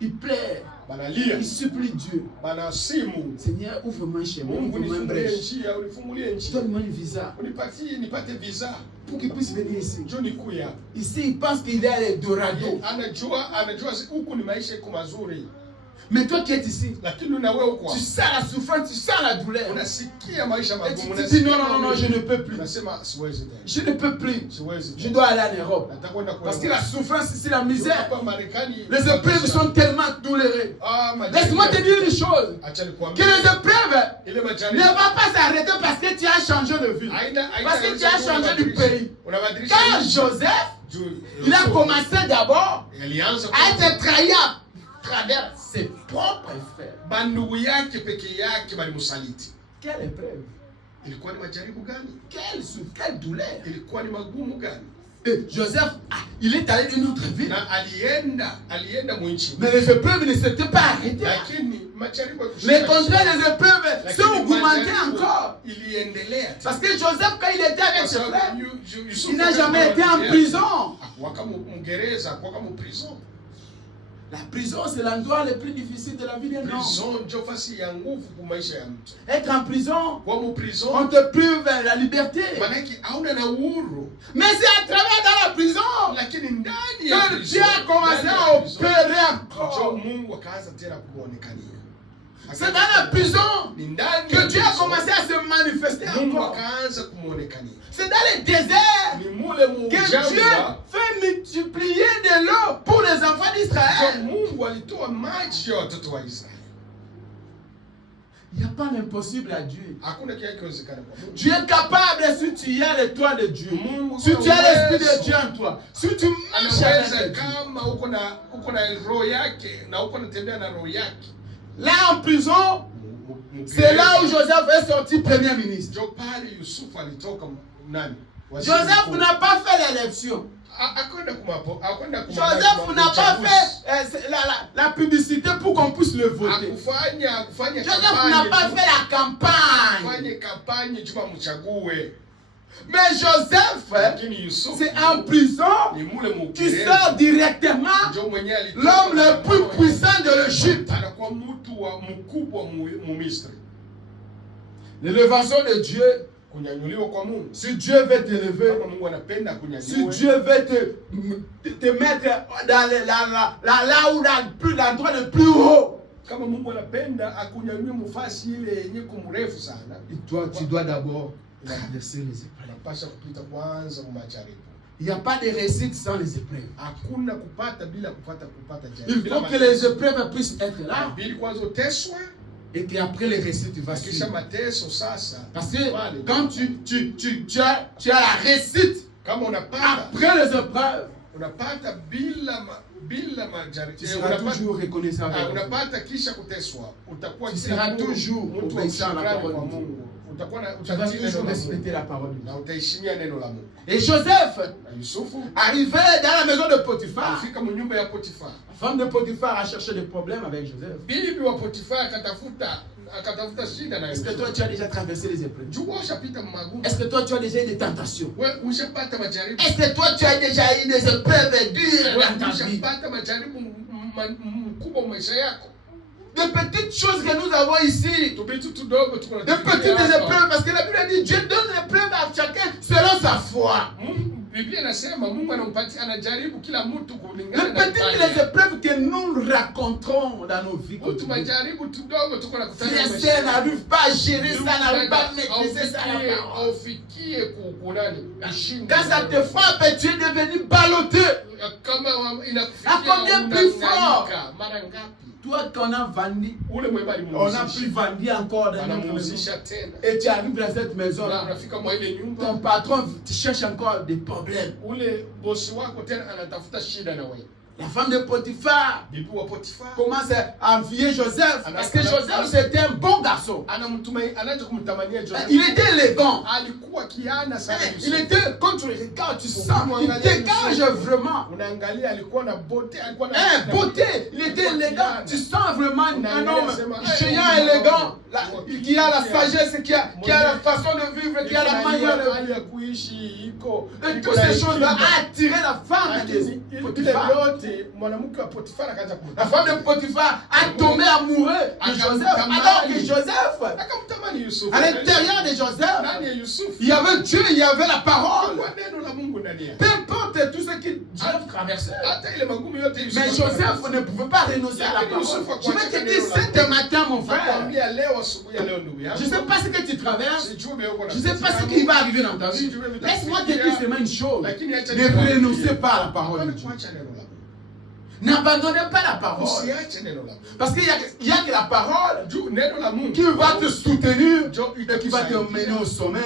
Il pleure. Banalia. Il supplie Dieu. Banasimu. Seigneur, ouvre-moi un chemin. Mungu Ouvre-moi une nifungulie brèche. njia, unifungulie njia. Donne-moi un visa. Unipatie nipate visa. Pour qu'il puisse venir ici. Njoo nikuya. Ici, il pense qu'il est à l'Eldorado. Anajua huku ni maisha iko mazuri. Mais toi qui es ici, Lakini na wewe uko. tu sens la souffrance, tu sens la douleur. Unasikia maisha Et tu magumu. te dis non, non, non, non, je ne peux plus. Unasema siwezi tena. Je ne peux plus. Siwezi. Je dois aller en Europe. Natakwenda kwa. Parce que la souffrance ici, la misère, Hapa Marekani. les épreuves sont tellement douloureuses. Laisse-moi te dire une chose. Acha nikwambie. Que les épreuves Ile ne majaribu. vont pas s'arrêter parce que tu as changé de ville. Parce que tu as changé du pays. Quand Joseph, il a commencé d'abord à être trahi à travers ses propres frères. Bandugu yake peke yake balimsaliti. Quelle épreuve. Ilikuwa ni majaribu gani? Quelle douleur. Ilikuwa ni magumu gani? Et Joseph, il est allé d'une autre ville. Na alienda mwinchi. Mais les épreuves ne s'étaient pas arrêtées. Lakini majaribu Les contraires, les épreuves sont augmentées encore. Iliendelea. Parce que Joseph, quand il était avec ses frères, il n'a n'a jamais été en prison. La prison, c'est l'endroit le plus difficile de la vie d'un homme. Être en prison, on te prive la liberté. Mais c'est à travers dans la prison que Dieu a commencé à opérer encore. C'est dans la prison que Dieu a commencé à se manifester encore. C'est dans les déserts que Dieu fait multiplier de l'eau pour les enfants d'Israël. Il n'y a pas d'impossible à Dieu. Dieu est capable si tu as le toit de Dieu. Si tu as l'esprit de Dieu en toi. Si tu marches avec Dieu. Là en prison, c'est là où Joseph est sorti premier ministre. Joseph n'a pas fait l'élection. Joseph n'a pas fait la publicité pour qu'on puisse le voter. Joseph n'a pas fait la campagne. Mais Joseph, c'est en prison qui sort directement l'homme le plus puissant de l'Égypte. L'élévation de Dieu, si Dieu veut t'élever, si Dieu veut te mettre dans l'endroit le plus haut, tu dois d'abord traverser les épreuves. Il n'y a pas de réussite sans les épreuves. Il faut que les épreuves puissent être là. Et qu'après les réussites, tu vas suivre. Parce que quand tu as la réussite, après les épreuves, tu seras toujours reconnaissant. Tu seras toujours obéissant à la parole de Dieu. Tu vas toujours respecter la parole de Dieu. Et Joseph arrivait dans la maison de Potiphar. La femme de Potiphar a cherché des problèmes avec Joseph. Est-ce que toi tu as déjà traversé les épreuves? Est-ce que toi tu as déjà eu des tentations? Est-ce que toi tu as déjà eu des épreuves dures dans ta vie? Des petites choses que nous avons ici. Des petites épreuves. Parce que la Bible dit Dieu donne l'épreuve à chacun selon sa foi. Les petites épreuves que nous raconterons dans nos vies. Les sœurs n'arrivent pas à gérer ça, n'arrivent pas à maîtriser ça. Quand ça te frappe, tu es devenu ballotté. À combien plus fort? Toi qu'on a vendu, on a plus vendu encore dans notre maison. Et tu arrives dans cette maison là, ton patron te cherche encore des problèmes. La femme de Potiphar commence à envier Joseph parce que Joseph c'était un bon garçon. Il était élégant. Il était, quand tu le regardes, tu sens, il dégage vraiment. Beauté, il était élégant. Tu sens vraiment un homme géant, élégant, qui a la sagesse, qui a la façon de vivre, qui a la manière de vivre. Et toutes ces choses-là ont attiré la femme de Potiphar. La femme de Potiphar a tombé amoureuse de Joseph, alors que Joseph, à l'intérieur de Joseph, il y avait Dieu, il y avait la parole. Peu importe tout ce qui Joseph traversait. Mais Joseph ne pouvait pas renoncer à la parole. Je vais te dire ce matin, mon frère. Je ne sais pas ce que tu traverses. Je ne sais pas ce qui va arriver dans ta vie. Laisse-moi te dire seulement une chose. Ne renoncez pas à la parole de Dieu. N'abandonnez pas la parole. Parce qu'il n'y a que la parole qui va te soutenir et qui va te mener au sommet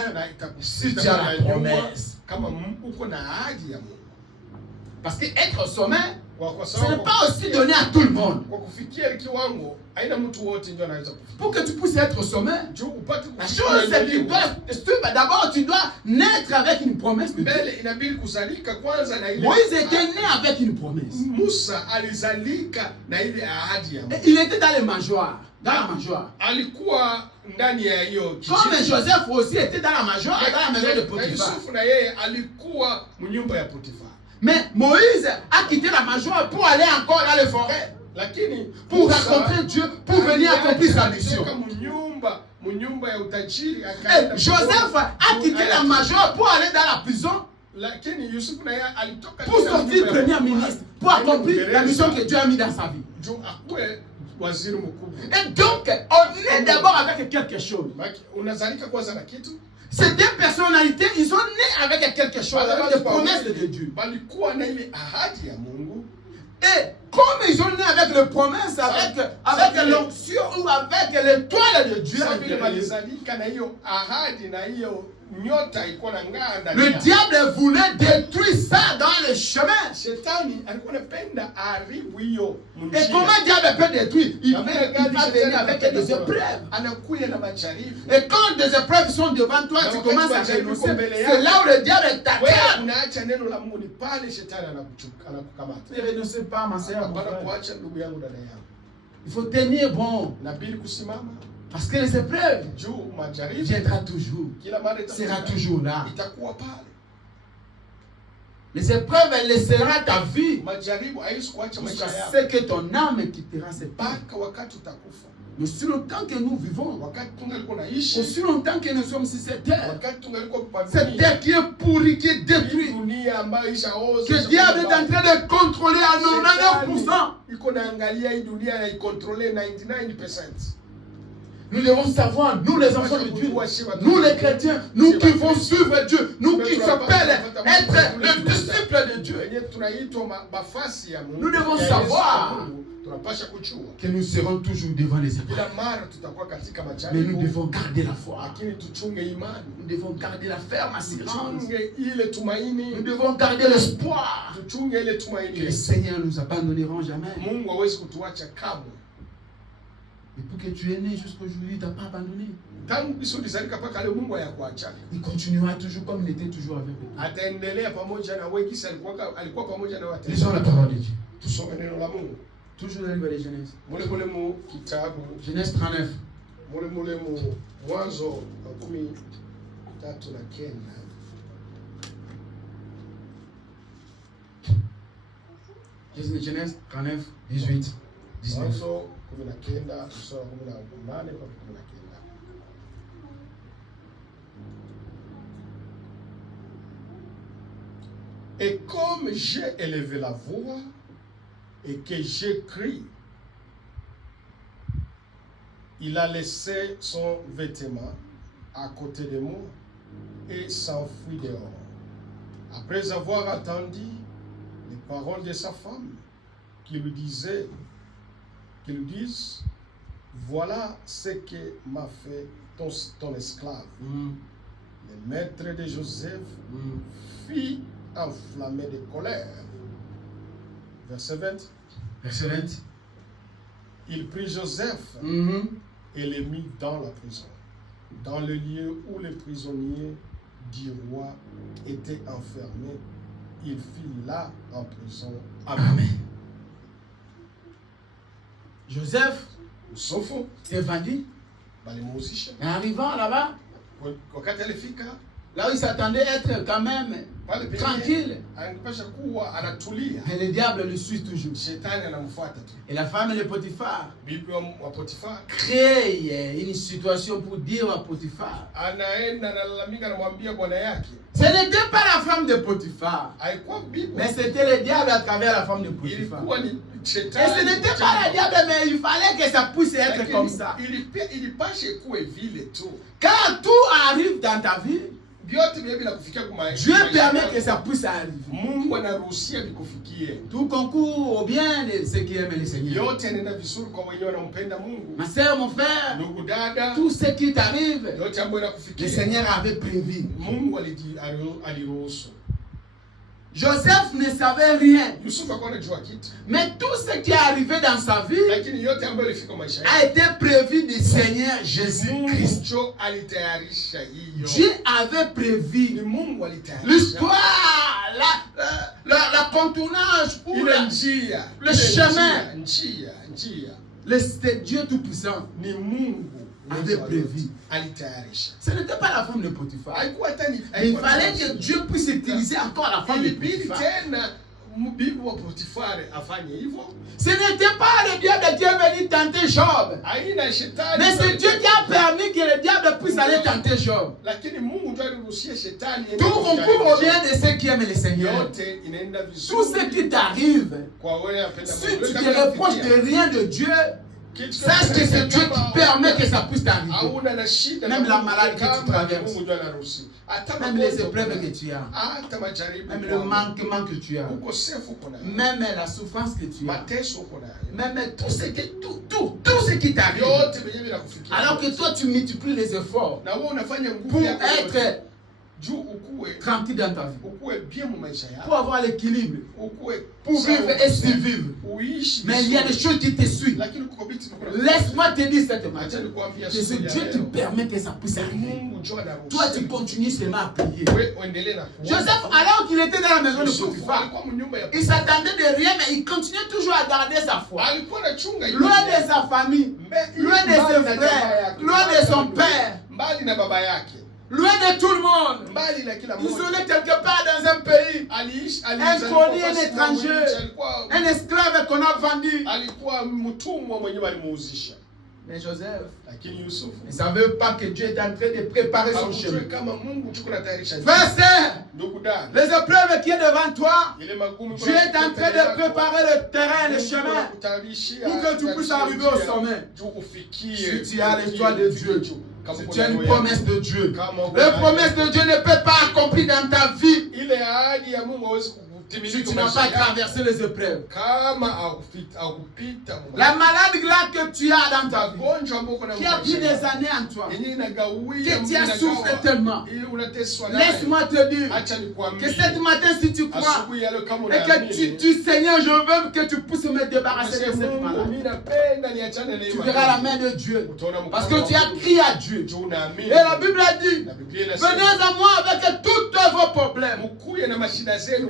si tu as la promesse. Parce qu'être au sommet, ce n'est pas aussi donné à tout le monde. Pour que tu puisses être au sommet, la chose c'est que tu dois, d'abord tu dois naître avec une promesse de Dieu. Moïse était né avec une promesse. Et il était dans les mangeoires. Dans la mangeoire. Comme Joseph aussi était dans la mangeoire, dans la maison de Potiphar. Mais Moïse a quitté la mangeoire pour aller encore dans les forêts. Pour rencontrer Dieu, pour venir accomplir sa mission. Et Joseph a quitté la mangeoire pour aller dans la prison. Pour sortir premier ministre, pour accomplir la mission que Dieu a mise dans sa vie. Et donc, on est d'abord avec quelque chose. Ces deux personnalités, ils sont nés avec quelque chose, avec des promesses de Dieu. Et comme ils sont nés avec les promesses, avec l'onction ou avec l'étoile de Dieu, le diable voulait détruire ça dans le chemin. Et comment le diable peut détruire? Il va venir avec des épreuves. Et quand des épreuves sont devant toi, tu commences à renoncer. C'est là où le diable t'attrape. Ne renoncez pas, ma soeur. Il faut tenir bon. Parce que les épreuves viendront toujours. Sera toujours là. Les épreuves, elles laisseront ta vie. Jusqu'à ce que ton âme quittera cette terre. Mais aussi longtemps que nous vivons, aussi longtemps que nous sommes sur cette terre qui est pourrie, qui est détruite, que le diable est en train de contrôler à 99%. Nous devons savoir, nous les enfants de Dieu, nous les chrétiens, nous qui vont suivre Dieu, nous qui s'appellent être le disciple de Dieu. Nous devons savoir que nous serons toujours devant les épreuves. Mais nous devons garder la foi. Nous devons garder la ferme assurance. Nous devons garder l'espoir que le Seigneur ne nous abandonnera jamais. Et pour que tu es né jusqu'aujourd'hui, il ne t'a pas abandonné. Il continuera toujours comme il était toujours avec eux. Lisons la parole de Dieu. Toujours dans le livre de Genèse. Genèse 39. Genèse 39, 18, 19. Et comme j'ai élevé la voix et que j'ai crié, il a laissé son vêtement à côté de moi et s'enfuit dehors. Après avoir entendu les paroles de sa femme qui lui disent, voilà ce que m'a fait ton esclave. Le maître de Joseph fit enflammé de colère. Verset 20. Verset 20. Il prit Joseph et le mit dans la prison, dans le lieu où les prisonniers du roi étaient enfermés. Il fit là en prison. Amen. Joseph s'est vendu. En arrivant là-bas, là où il s'attendait à être quand même tranquille, et le diable le suit toujours. Et la femme de Potiphar crée une situation pour dire à Potiphar. Ce n'était pas la femme de Potiphar, mais c'était le diable à travers la femme de Potiphar. Et ce n'était pas le diable, mais il fallait que ça puisse être comme ça. Quand tout arrive dans ta vie, Dieu permet que ça puisse arriver. Tout concourt au bien de ceux qui aiment le Seigneur. Ma soeur, mon frère, tout ce qui t'arrive, le Seigneur avait prévu. Joseph ne savait rien. Mais tout ce qui est arrivé dans sa vie a été prévu du Seigneur Jésus-Christ. Dieu avait prévu l'histoire, la contournage, ou le chemin. C'est Dieu Tout-Puissant avait prévu. Ce n'était pas la femme de Potiphar. Il fallait que Dieu puisse utiliser encore la femme de Potiphar. Ce n'était pas le diable qui est venu tenter Job. Mais c'est Dieu qui a permis que le diable puisse aller tenter Job. Tout concourt au bien de ceux qui aiment le Seigneur. Tout ce qui t'arrive, si tu te reproches de rien de Dieu, sache que c'est Dieu qui permet que ça puisse t'arriver. Même la maladie que tu traverses, même les épreuves que tu as, même le manquement que tu as, même la souffrance que tu as, même tout ce qui t'arrive. Alors que toi tu multiplies les efforts pour être tranquille dans ta vie, pour avoir l'équilibre, pour vivre et survivre. Mais il y a des choses qui te suivent. Laisse-moi te dire cette matin que c'est Dieu qui permet que ça puisse arriver. Toi tu continues seulement à prier. Joseph, alors qu'il était dans la maison de Potiphar, il s'attendait de rien, mais il continuait toujours à garder sa foi. Loin de sa famille, loin de ses frères, loin de son père, loin de tout le monde, isolé quelque part dans un pays, inconnu, un étranger, un esclave qu'on a vendu. Mais Joseph ne savait pas que Dieu est en train de préparer son chemin. Frère, les épreuves qui sont devant toi, Dieu est en train de préparer le terrain, le chemin, pour que tu puisses arriver au sommet. Si tu as l'étoile de Dieu, si tu as une promesse de Dieu, la promesse de Dieu ne peut pas accomplir dans ta vie si tu n'as pas traversé les épreuves. La maladie là que tu as dans ta vie, qui a pris des années en toi, que tu as souffert tellement, laisse-moi te dire que cette matin, si tu crois et que tu dis Seigneur, je veux que tu puisses me débarrasser de cette maladie, tu verras la main de Dieu, parce que tu as crié à Dieu. Et la Bible a dit, venez à moi avec tous vos problèmes. Et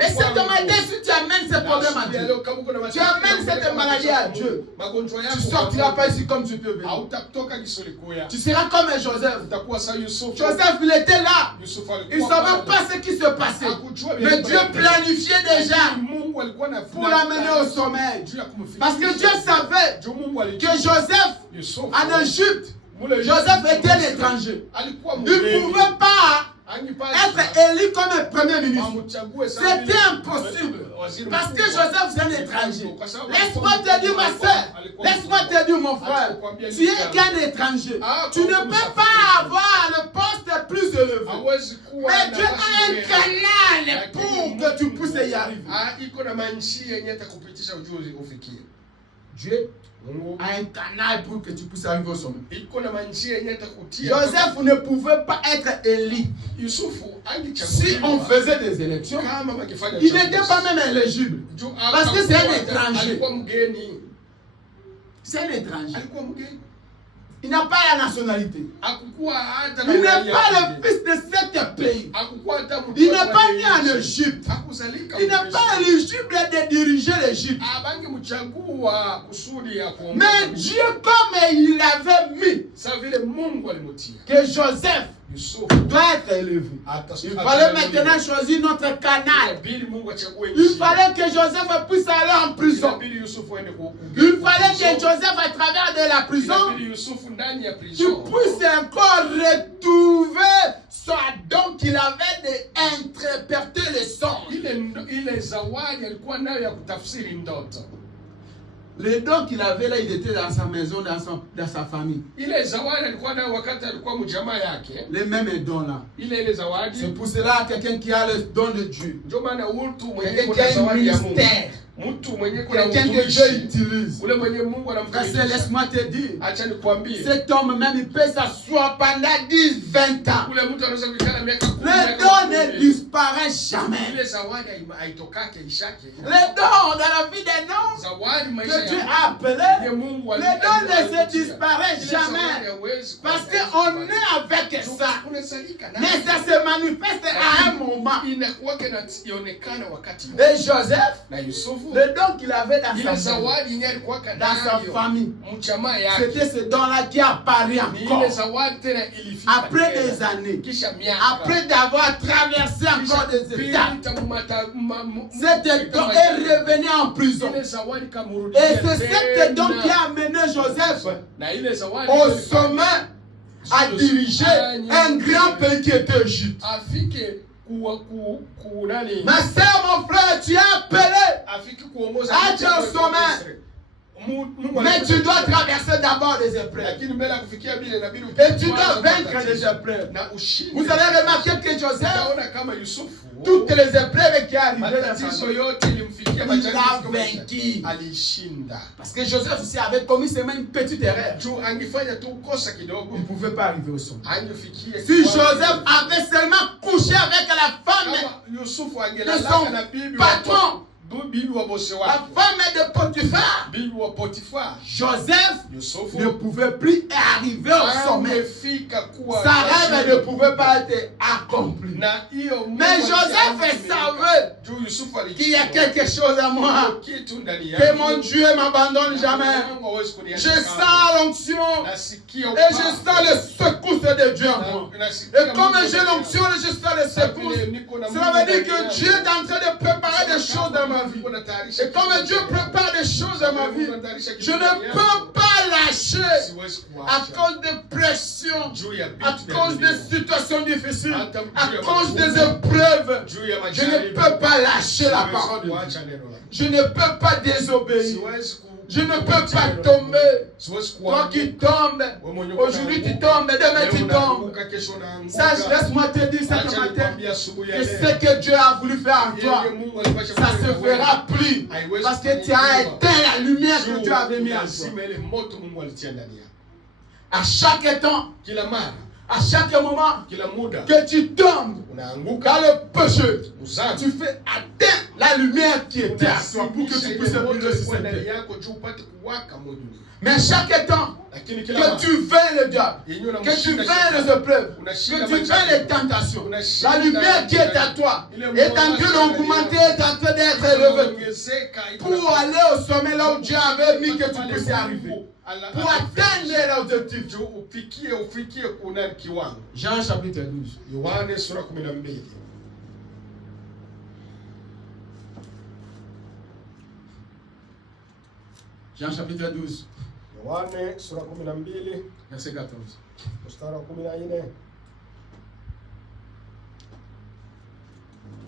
cette matin, si tu amènes ces problèmes à Dieu, tu amènes cette maladie à Dieu, tu ne sortiras pas ici comme tu peux venir. Tu seras comme Joseph. Joseph, il était là. Il ne savait pas ce qui se passait. Mais Dieu planifiait déjà pour l'amener au sommet. Parce que Dieu savait que Joseph, en Égypte, Joseph était un étranger. Il ne pouvait pas être élu comme premier ministre. C'était impossible. Parce que Joseph c'est un étranger. Laisse-moi te dire ma soeur, laisse-moi te dire mon frère, tu es qu'un étranger. Tu ne peux pas avoir le poste plus élevé. Mais Dieu a un canal pour que tu puisses y arriver. Dieu a un canal pour que tu puisses arriver au sommet. Joseph ne pouvait pas être élu. Si on faisait des élections, il n'était pas même éligible. Parce que c'est un étranger. C'est un étranger. Il n'a pas la nationalité. Il n'est pas le fils de cet pays. Il n'est pas né en Égypte. Il n'est pas éligible de diriger l'Égypte. Mais Dieu, comme il avait mis que Joseph doit être élevé, il fallait maintenant choisir notre canal. Il fallait que Joseph puisse aller en prison. Il fallait que Joseph, à travers de la prison, tu puisses encore retrouver ce don qu'il avait d'interpréter les songes. Les dons qu'il avait là, il était dans sa maison, dans sa famille. Les mêmes dons là. C'est pour cela quelqu'un qui a le don de Dieu, quelqu'un qui a un ministère, quelqu'un que Dieu utilise. Laisse-moi te dire, cet homme même il peut s'asseoir pendant 10-20 ans. Le don ne disparaît jamais. Le don dans la vie d'un homme que Dieu a appelé, le don ne se disparaît jamais. Parce qu'on est avec ça. Mais ça se manifeste à un moment. Et Joseph, le don qu'il avait dans sa famille, c'était ce don-là qui apparaît encore. Après des années, après d'avoir traversé encore des étapes, cet don est revenu en prison. Et c'est cet don qui a amené Joseph au sommet à diriger un grand pays qui était Égypte. Ma soeur, mon frère, tu es appelé à être au sommet. Mais tu dois traverser d'abord des épreuves. Et tu dois vaincre les épreuves. Vous avez remarqué que Joseph, toutes les épreuves qui arrivaient dans sa vie, il a vaincu. Parce que Joseph aussi avait commis seulement une petite erreur. Il ne pouvait pas arriver au sommet. Si Joseph avait seulement couché avec la femme de son patron, la femme de Potiphar, Joseph ne pouvait plus arriver au sommet. Sa rêve ne pouvait pas être accomplie. Mais Joseph savait qu'il y a quelque chose à moi, que mon Dieu ne m'abandonne jamais. Je sens l'onction et je sens le secousse de Dieu en moi. Et comme j'ai l'onction et je sens le secousse, cela veut dire que Dieu est en train de préparer des choses dans ma vie. Et comme Dieu prépare des choses dans ma vie, je ne peux pas lâcher à cause de pressions, à cause de situations difficiles, à cause des épreuves. Je ne peux pas lâcher la parole de Dieu. Je ne peux pas désobéir. Je ne peux pas tomber. Toi qui tombes, aujourd'hui tu tombes, demain tu tombes. Ça, laisse-moi te dire ce matin que ce que Dieu a voulu faire en toi, ça ne se fera plus. Parce que tu as éteint la lumière que Dieu avait mis en toi. À chaque temps, à chaque moment que tu tombes dans le péché, tu fais atteindre la lumière qui était à toi pour que tu puisses briller sur cette terre. Mais à chaque temps que tu vains le diable, que tu vains les épreuves, que tu vains les tentations, la lumière qui est à toi est en train d'augmenter, est en train d'être élevée pour aller au sommet là où Dieu avait mis que tu puisses arriver. Pour atteindre l'objectif. Jean chapitre 12. Jean chapitre 12. Verset 14.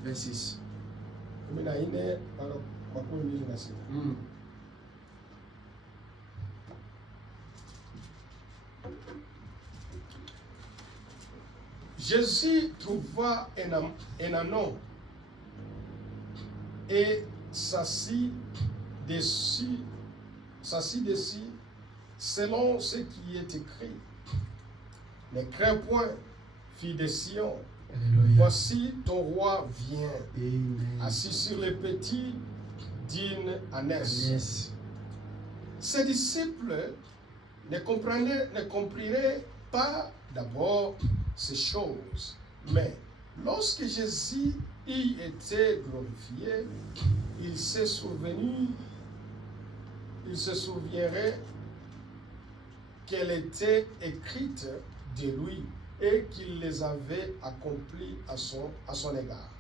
Verset 6. Jésus trouva un anneau et s'assit dessus s'assit selon ce qui est écrit. Ne crains point, fille de Sion. Alléluia. Voici ton roi vient, Amen. assis sur les petits d'une ânesse. Yes. Ses disciples ne comprenaient pas d'abord ces choses. Mais lorsque Jésus y était glorifié, il se souviendrait qu'elle était écrite de lui et qu'il les avait accomplies à son égard.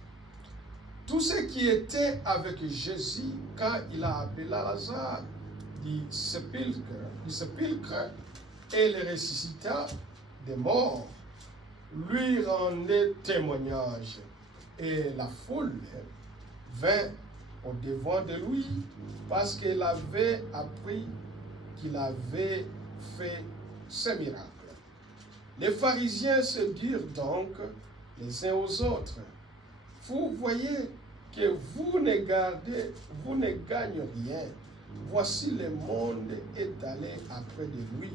Tous ceux qui étaient avec Jésus quand il a appelé Lazare du sépulcre et le ressuscita des morts, lui rendaient témoignage. Et la foule vint au devant de lui parce qu'elle avait appris qu'il avait fait ce miracle. Les pharisiens se dirent donc les uns aux autres: vous voyez que vous ne gagnez rien. Voici le monde est allé après de lui.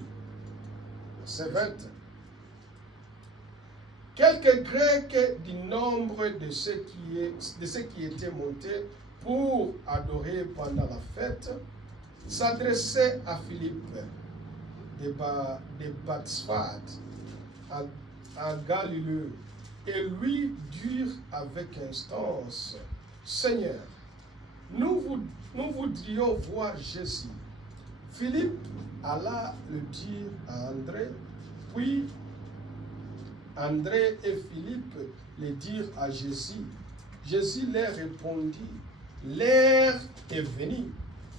Verset 20. Quelques Grecs du nombre de ceux qui étaient montés pour adorer pendant la fête s'adressaient à Philippe de Bathsphage à Galilée et lui dirent avec instance: Seigneur, nous voudrions voir Jésus. Philippe alla le dire à André, puis André et Philippe le dirent à Jésus. Jésus leur répondit: l'heure est venue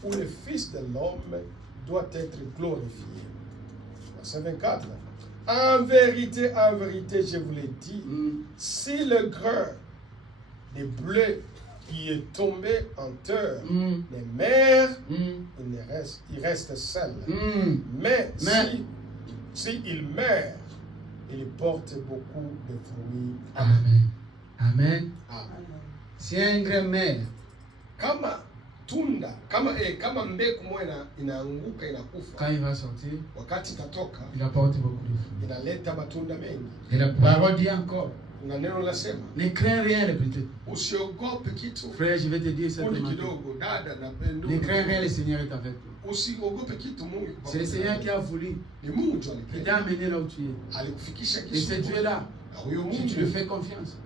où le Fils de l'homme doit être glorifié. Verset 24. En vérité, je vous l'ai dit, si le grain de blé qui est tombé en terre ne meurt, il reste seul. Mais si il meurt, il porte beaucoup de fruits. Amen. Amen. Amen. Si un grain meurt, kama mbegu moja inaanguka inakufa, quand il va sortir, wakati itatoka il apporte beaucoup de fruits. inaleta matunda mengi. Et la parole dit encore: Na neno lasema ne crains rien, le petit. usiogope kitu. Frère, je vais te dire cette matin. Kidogo dada na pendo. Ne crains rien, le Seigneur est avec toi. Usiogope kitu, Mungu. C'est le Seigneur qui a voulu. Ni Mungu tu Il t'a amené là où tu es. Alikufikisha Et ce kisu. Dieu-là, si tu lui fais confiance,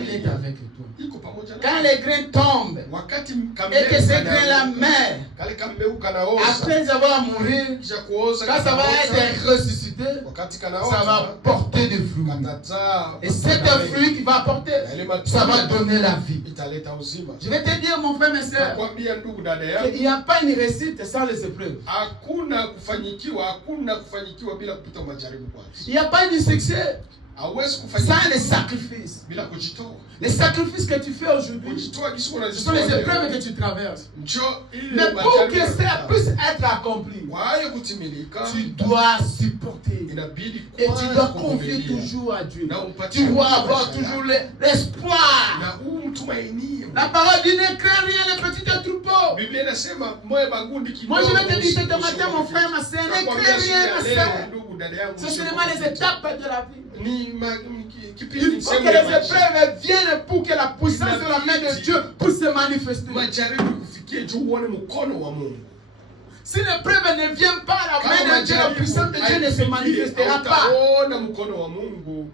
il est avec toi. Iko pamoja Quand nawe. les grains tombent Wakati et que ces grains-là meurent, kale kameu kanaoza, après avoir mouru, kisha kuoza, quand ça va être ressuscité, wakati ça kanaoza, va porter des fruits. katazaa, Et c'est un fruit qui va apporter, ça va donner la vie. italeta uzima. Je vais te dire, mon frère, mes sœurs, Nakwambia ndugu dada yangu, qu'il n'y a pas une réussite sans les épreuves. hakuna kufanyikiwa bila kupita majaribu kwanza. Il n'y a pas de succès Hauwezi sans kufanikiwa les sacrifices. bila kujitoa. Les sacrifices que tu fais aujourd'hui, Kujitoa kisu ce sont les épreuves que tu traverses. Njoo ili Mais pour que ça puisse être accompli, waye kutimilika, tu dois supporter. inabidi Et tu kwanza dois confier kuvumilia. toujours à Dieu. Na umpatie Tu dois Mungu avoir maisha toujours yako. l'espoir. Na umtumainie. La parole dit: ne crains rien, les petits troupeaux. Biblia inasema moyo magundi kidogo. Moi, je vais te dire ce matin, mon frère, ma soeur, ne crains rien, ma soeur. Ndugu dada yangu, C'est seulement les étapes de la vie. kipindi Il faut que les épreuves viennent pour que la puissance de la main de Dieu puisse se manifester. majaribu kufikie juu uone mkono wa Mungu. Si l'épreuve ne vient pas, la main de Dieu, la puissance de Dieu ne se manifestera pas. Utaona mkono wa Mungu.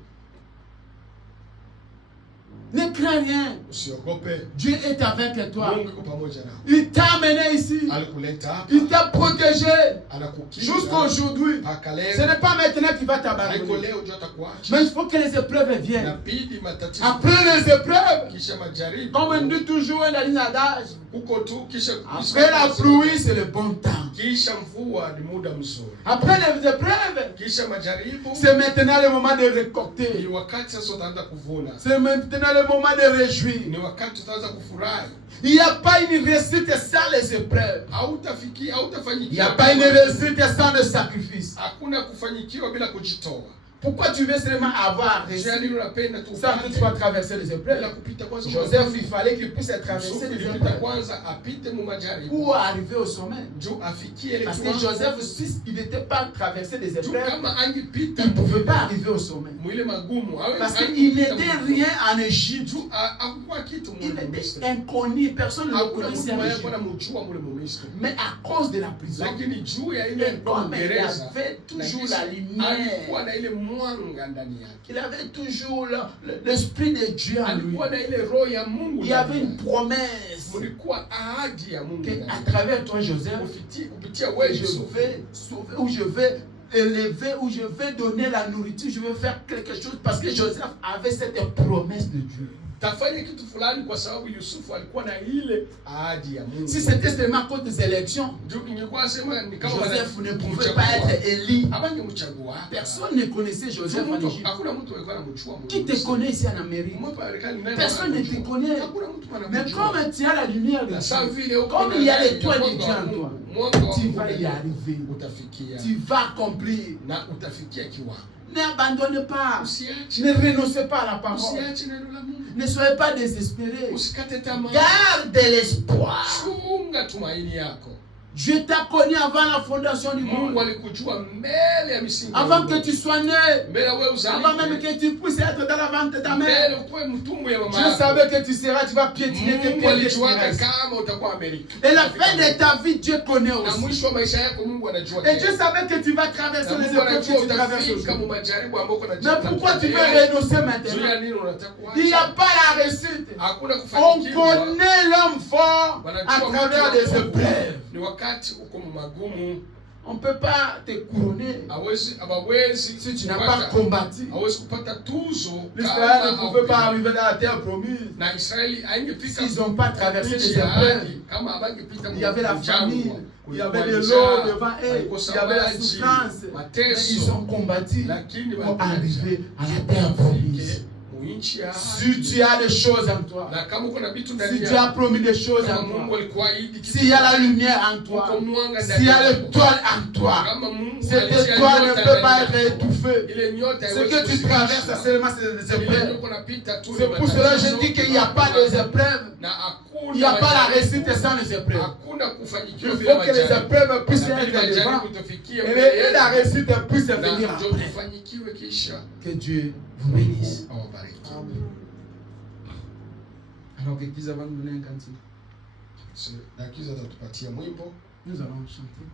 Ne crains rien. Usiogope. Dieu est avec toi. Mungu yuko pamoja nawe. Il t'a amené ici. Alikuleta hapa. Il t'a protégé Anakukinga. jusqu'à aujourd'hui. Mpaka Ce leo. n'est pas maintenant qu'il va Haiko t'abandonner. leo ndio atakuacha. Mais il faut que les épreuves viennent. Inabidi matatizo. Après les épreuves, Kisha majaribu. comme on dit toujours dans une adage, Huko tu kisha après la pluie, c'est le bon temps. Kisha mvua ni muda mzuri. Après les épreuves, Kisha majaribu. c'est maintenant le moment de Ni récolter. wakati sasa utaanza kuvuna. C'est maintenant le moment de réjouir. Ni wakati utaanza kufurahi. Il n'y a pas une réussite sans les épreuves. Hautafanyikiwa. Il n'y a pas une réussite sans le sacrifice. Hakuna kufanyikiwa bila kujitoa. Pourquoi tu veux seulement avoir réussi sans que tu vas traverser les épreuves? Joseph, il fallait qu'il puisse traverser les épreuves pour arriver au sommet. Parce que Joseph, il n'était pas traversé des épreuves, il ne pouvait pas arriver au sommet. Parce qu'il n'était rien en Égypte. Il était inconnu, personne ne le connaissait en Égypte. Mais à cause de la prison, il avait toujours la lumière. Il avait toujours l'esprit de Dieu en lui. Il y avait une promesse qu'à travers toi, Joseph, je vais sauver, ou je vais élever, ou je vais donner la nourriture, je vais faire quelque chose, parce que Joseph avait cette promesse de Dieu. Si c'était seulement à cause des élections, Joseph ne pouvait pas être élu. Personne ne connaissait Joseph en Égypte. Qui te connaît ici en Amérique? Personne ne te connaît. Mais comme tu as la lumière de Dieu, comme il y a l'étoile de Dieu en toi, tu vas y arriver. Tu vas accomplir. N'abandonnez pas. Ne renoncez pas à la parole. Ne soyez pas désespérés. Garde l'espoir. Dieu t'a connu avant la fondation du monde. Avant que tu sois né. Avant même que tu puisses être dans la vente de ta mère. Dieu savait que tu vas piétiner tes pieds. Et la fin de ta vie, Dieu connaît aussi. Et Dieu savait que tu vas traverser les épreuves que tu traverses aujourd'hui. Mais pourquoi tu veux renoncer maintenant? Il n'y a pas la réussite. On connaît l'homme fort à travers les épreuves. On ne peut pas te couronner si tu n'as pas combattu. L'Israël ne pouvait pas arriver dans la terre promise s'ils n'ont pas traversé les épreuves. Il y avait la famine, il y avait de l'eau devant eux, il y avait la souffrance. Mais ils ont combattu pour arriver à la terre promise. Si tu as des choses en toi, si tu as promis des choses en toi, s'il y a la lumière en toi, s'il y a l'étoile en toi, cette étoile ne peut pas être étouffée. Ce que tu traverses, c'est seulement des épreuves. C'est pour cela que je dis qu'il n'y a pas des épreuves. Il n'y a pas la réussite sans les épreuves. Il faut que les épreuves puissent être devant et la réussite puisse venir après. Que Dieu vous bénisse. Alors que nous allons donner un cantique. Nous allons chanter.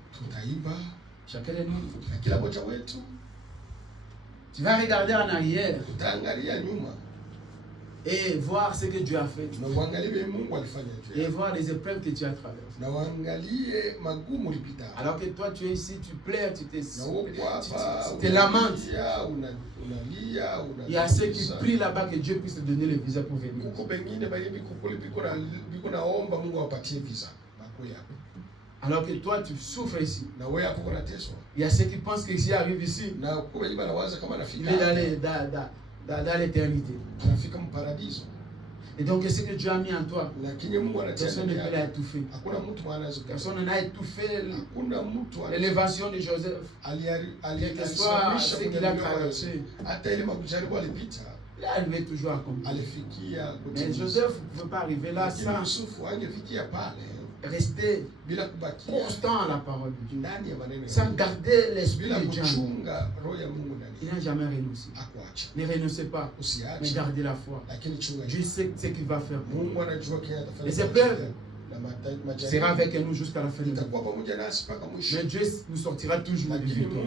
Chacun de nous. Tu vas regarder en arrière et voir ce que Dieu a fait. Et voir les épreuves que tu as traversées. Alors que toi tu es ici, tu pleures, tu te lamentes. Il y a ceux qui prient là-bas que Dieu puisse te donner le visa pour venir. Alors que toi tu souffres ici. Il y a ceux qui pensent que s'il arrive ici, il est dans l'éternité. Et donc, ce que Dieu a mis en toi, personne ne peut l'étouffer. Personne n'a étouffé l'élévation de Joseph. Quel que soit ce qu'il a traversé, il est arrivé toujours à accomplir. Mais Joseph ne peut pas arriver là sans rester constant à la parole de Dieu, sans garder l'esprit de Dieu. Il n'a jamais renoncé. Ne renoncez pas, mais gardez la foi. Dieu sait ce qu'il va faire pour vous. Les épreuves sera avec nous jusqu'à la fin de notre vie. Mais Dieu nous sortira toujours de victoire.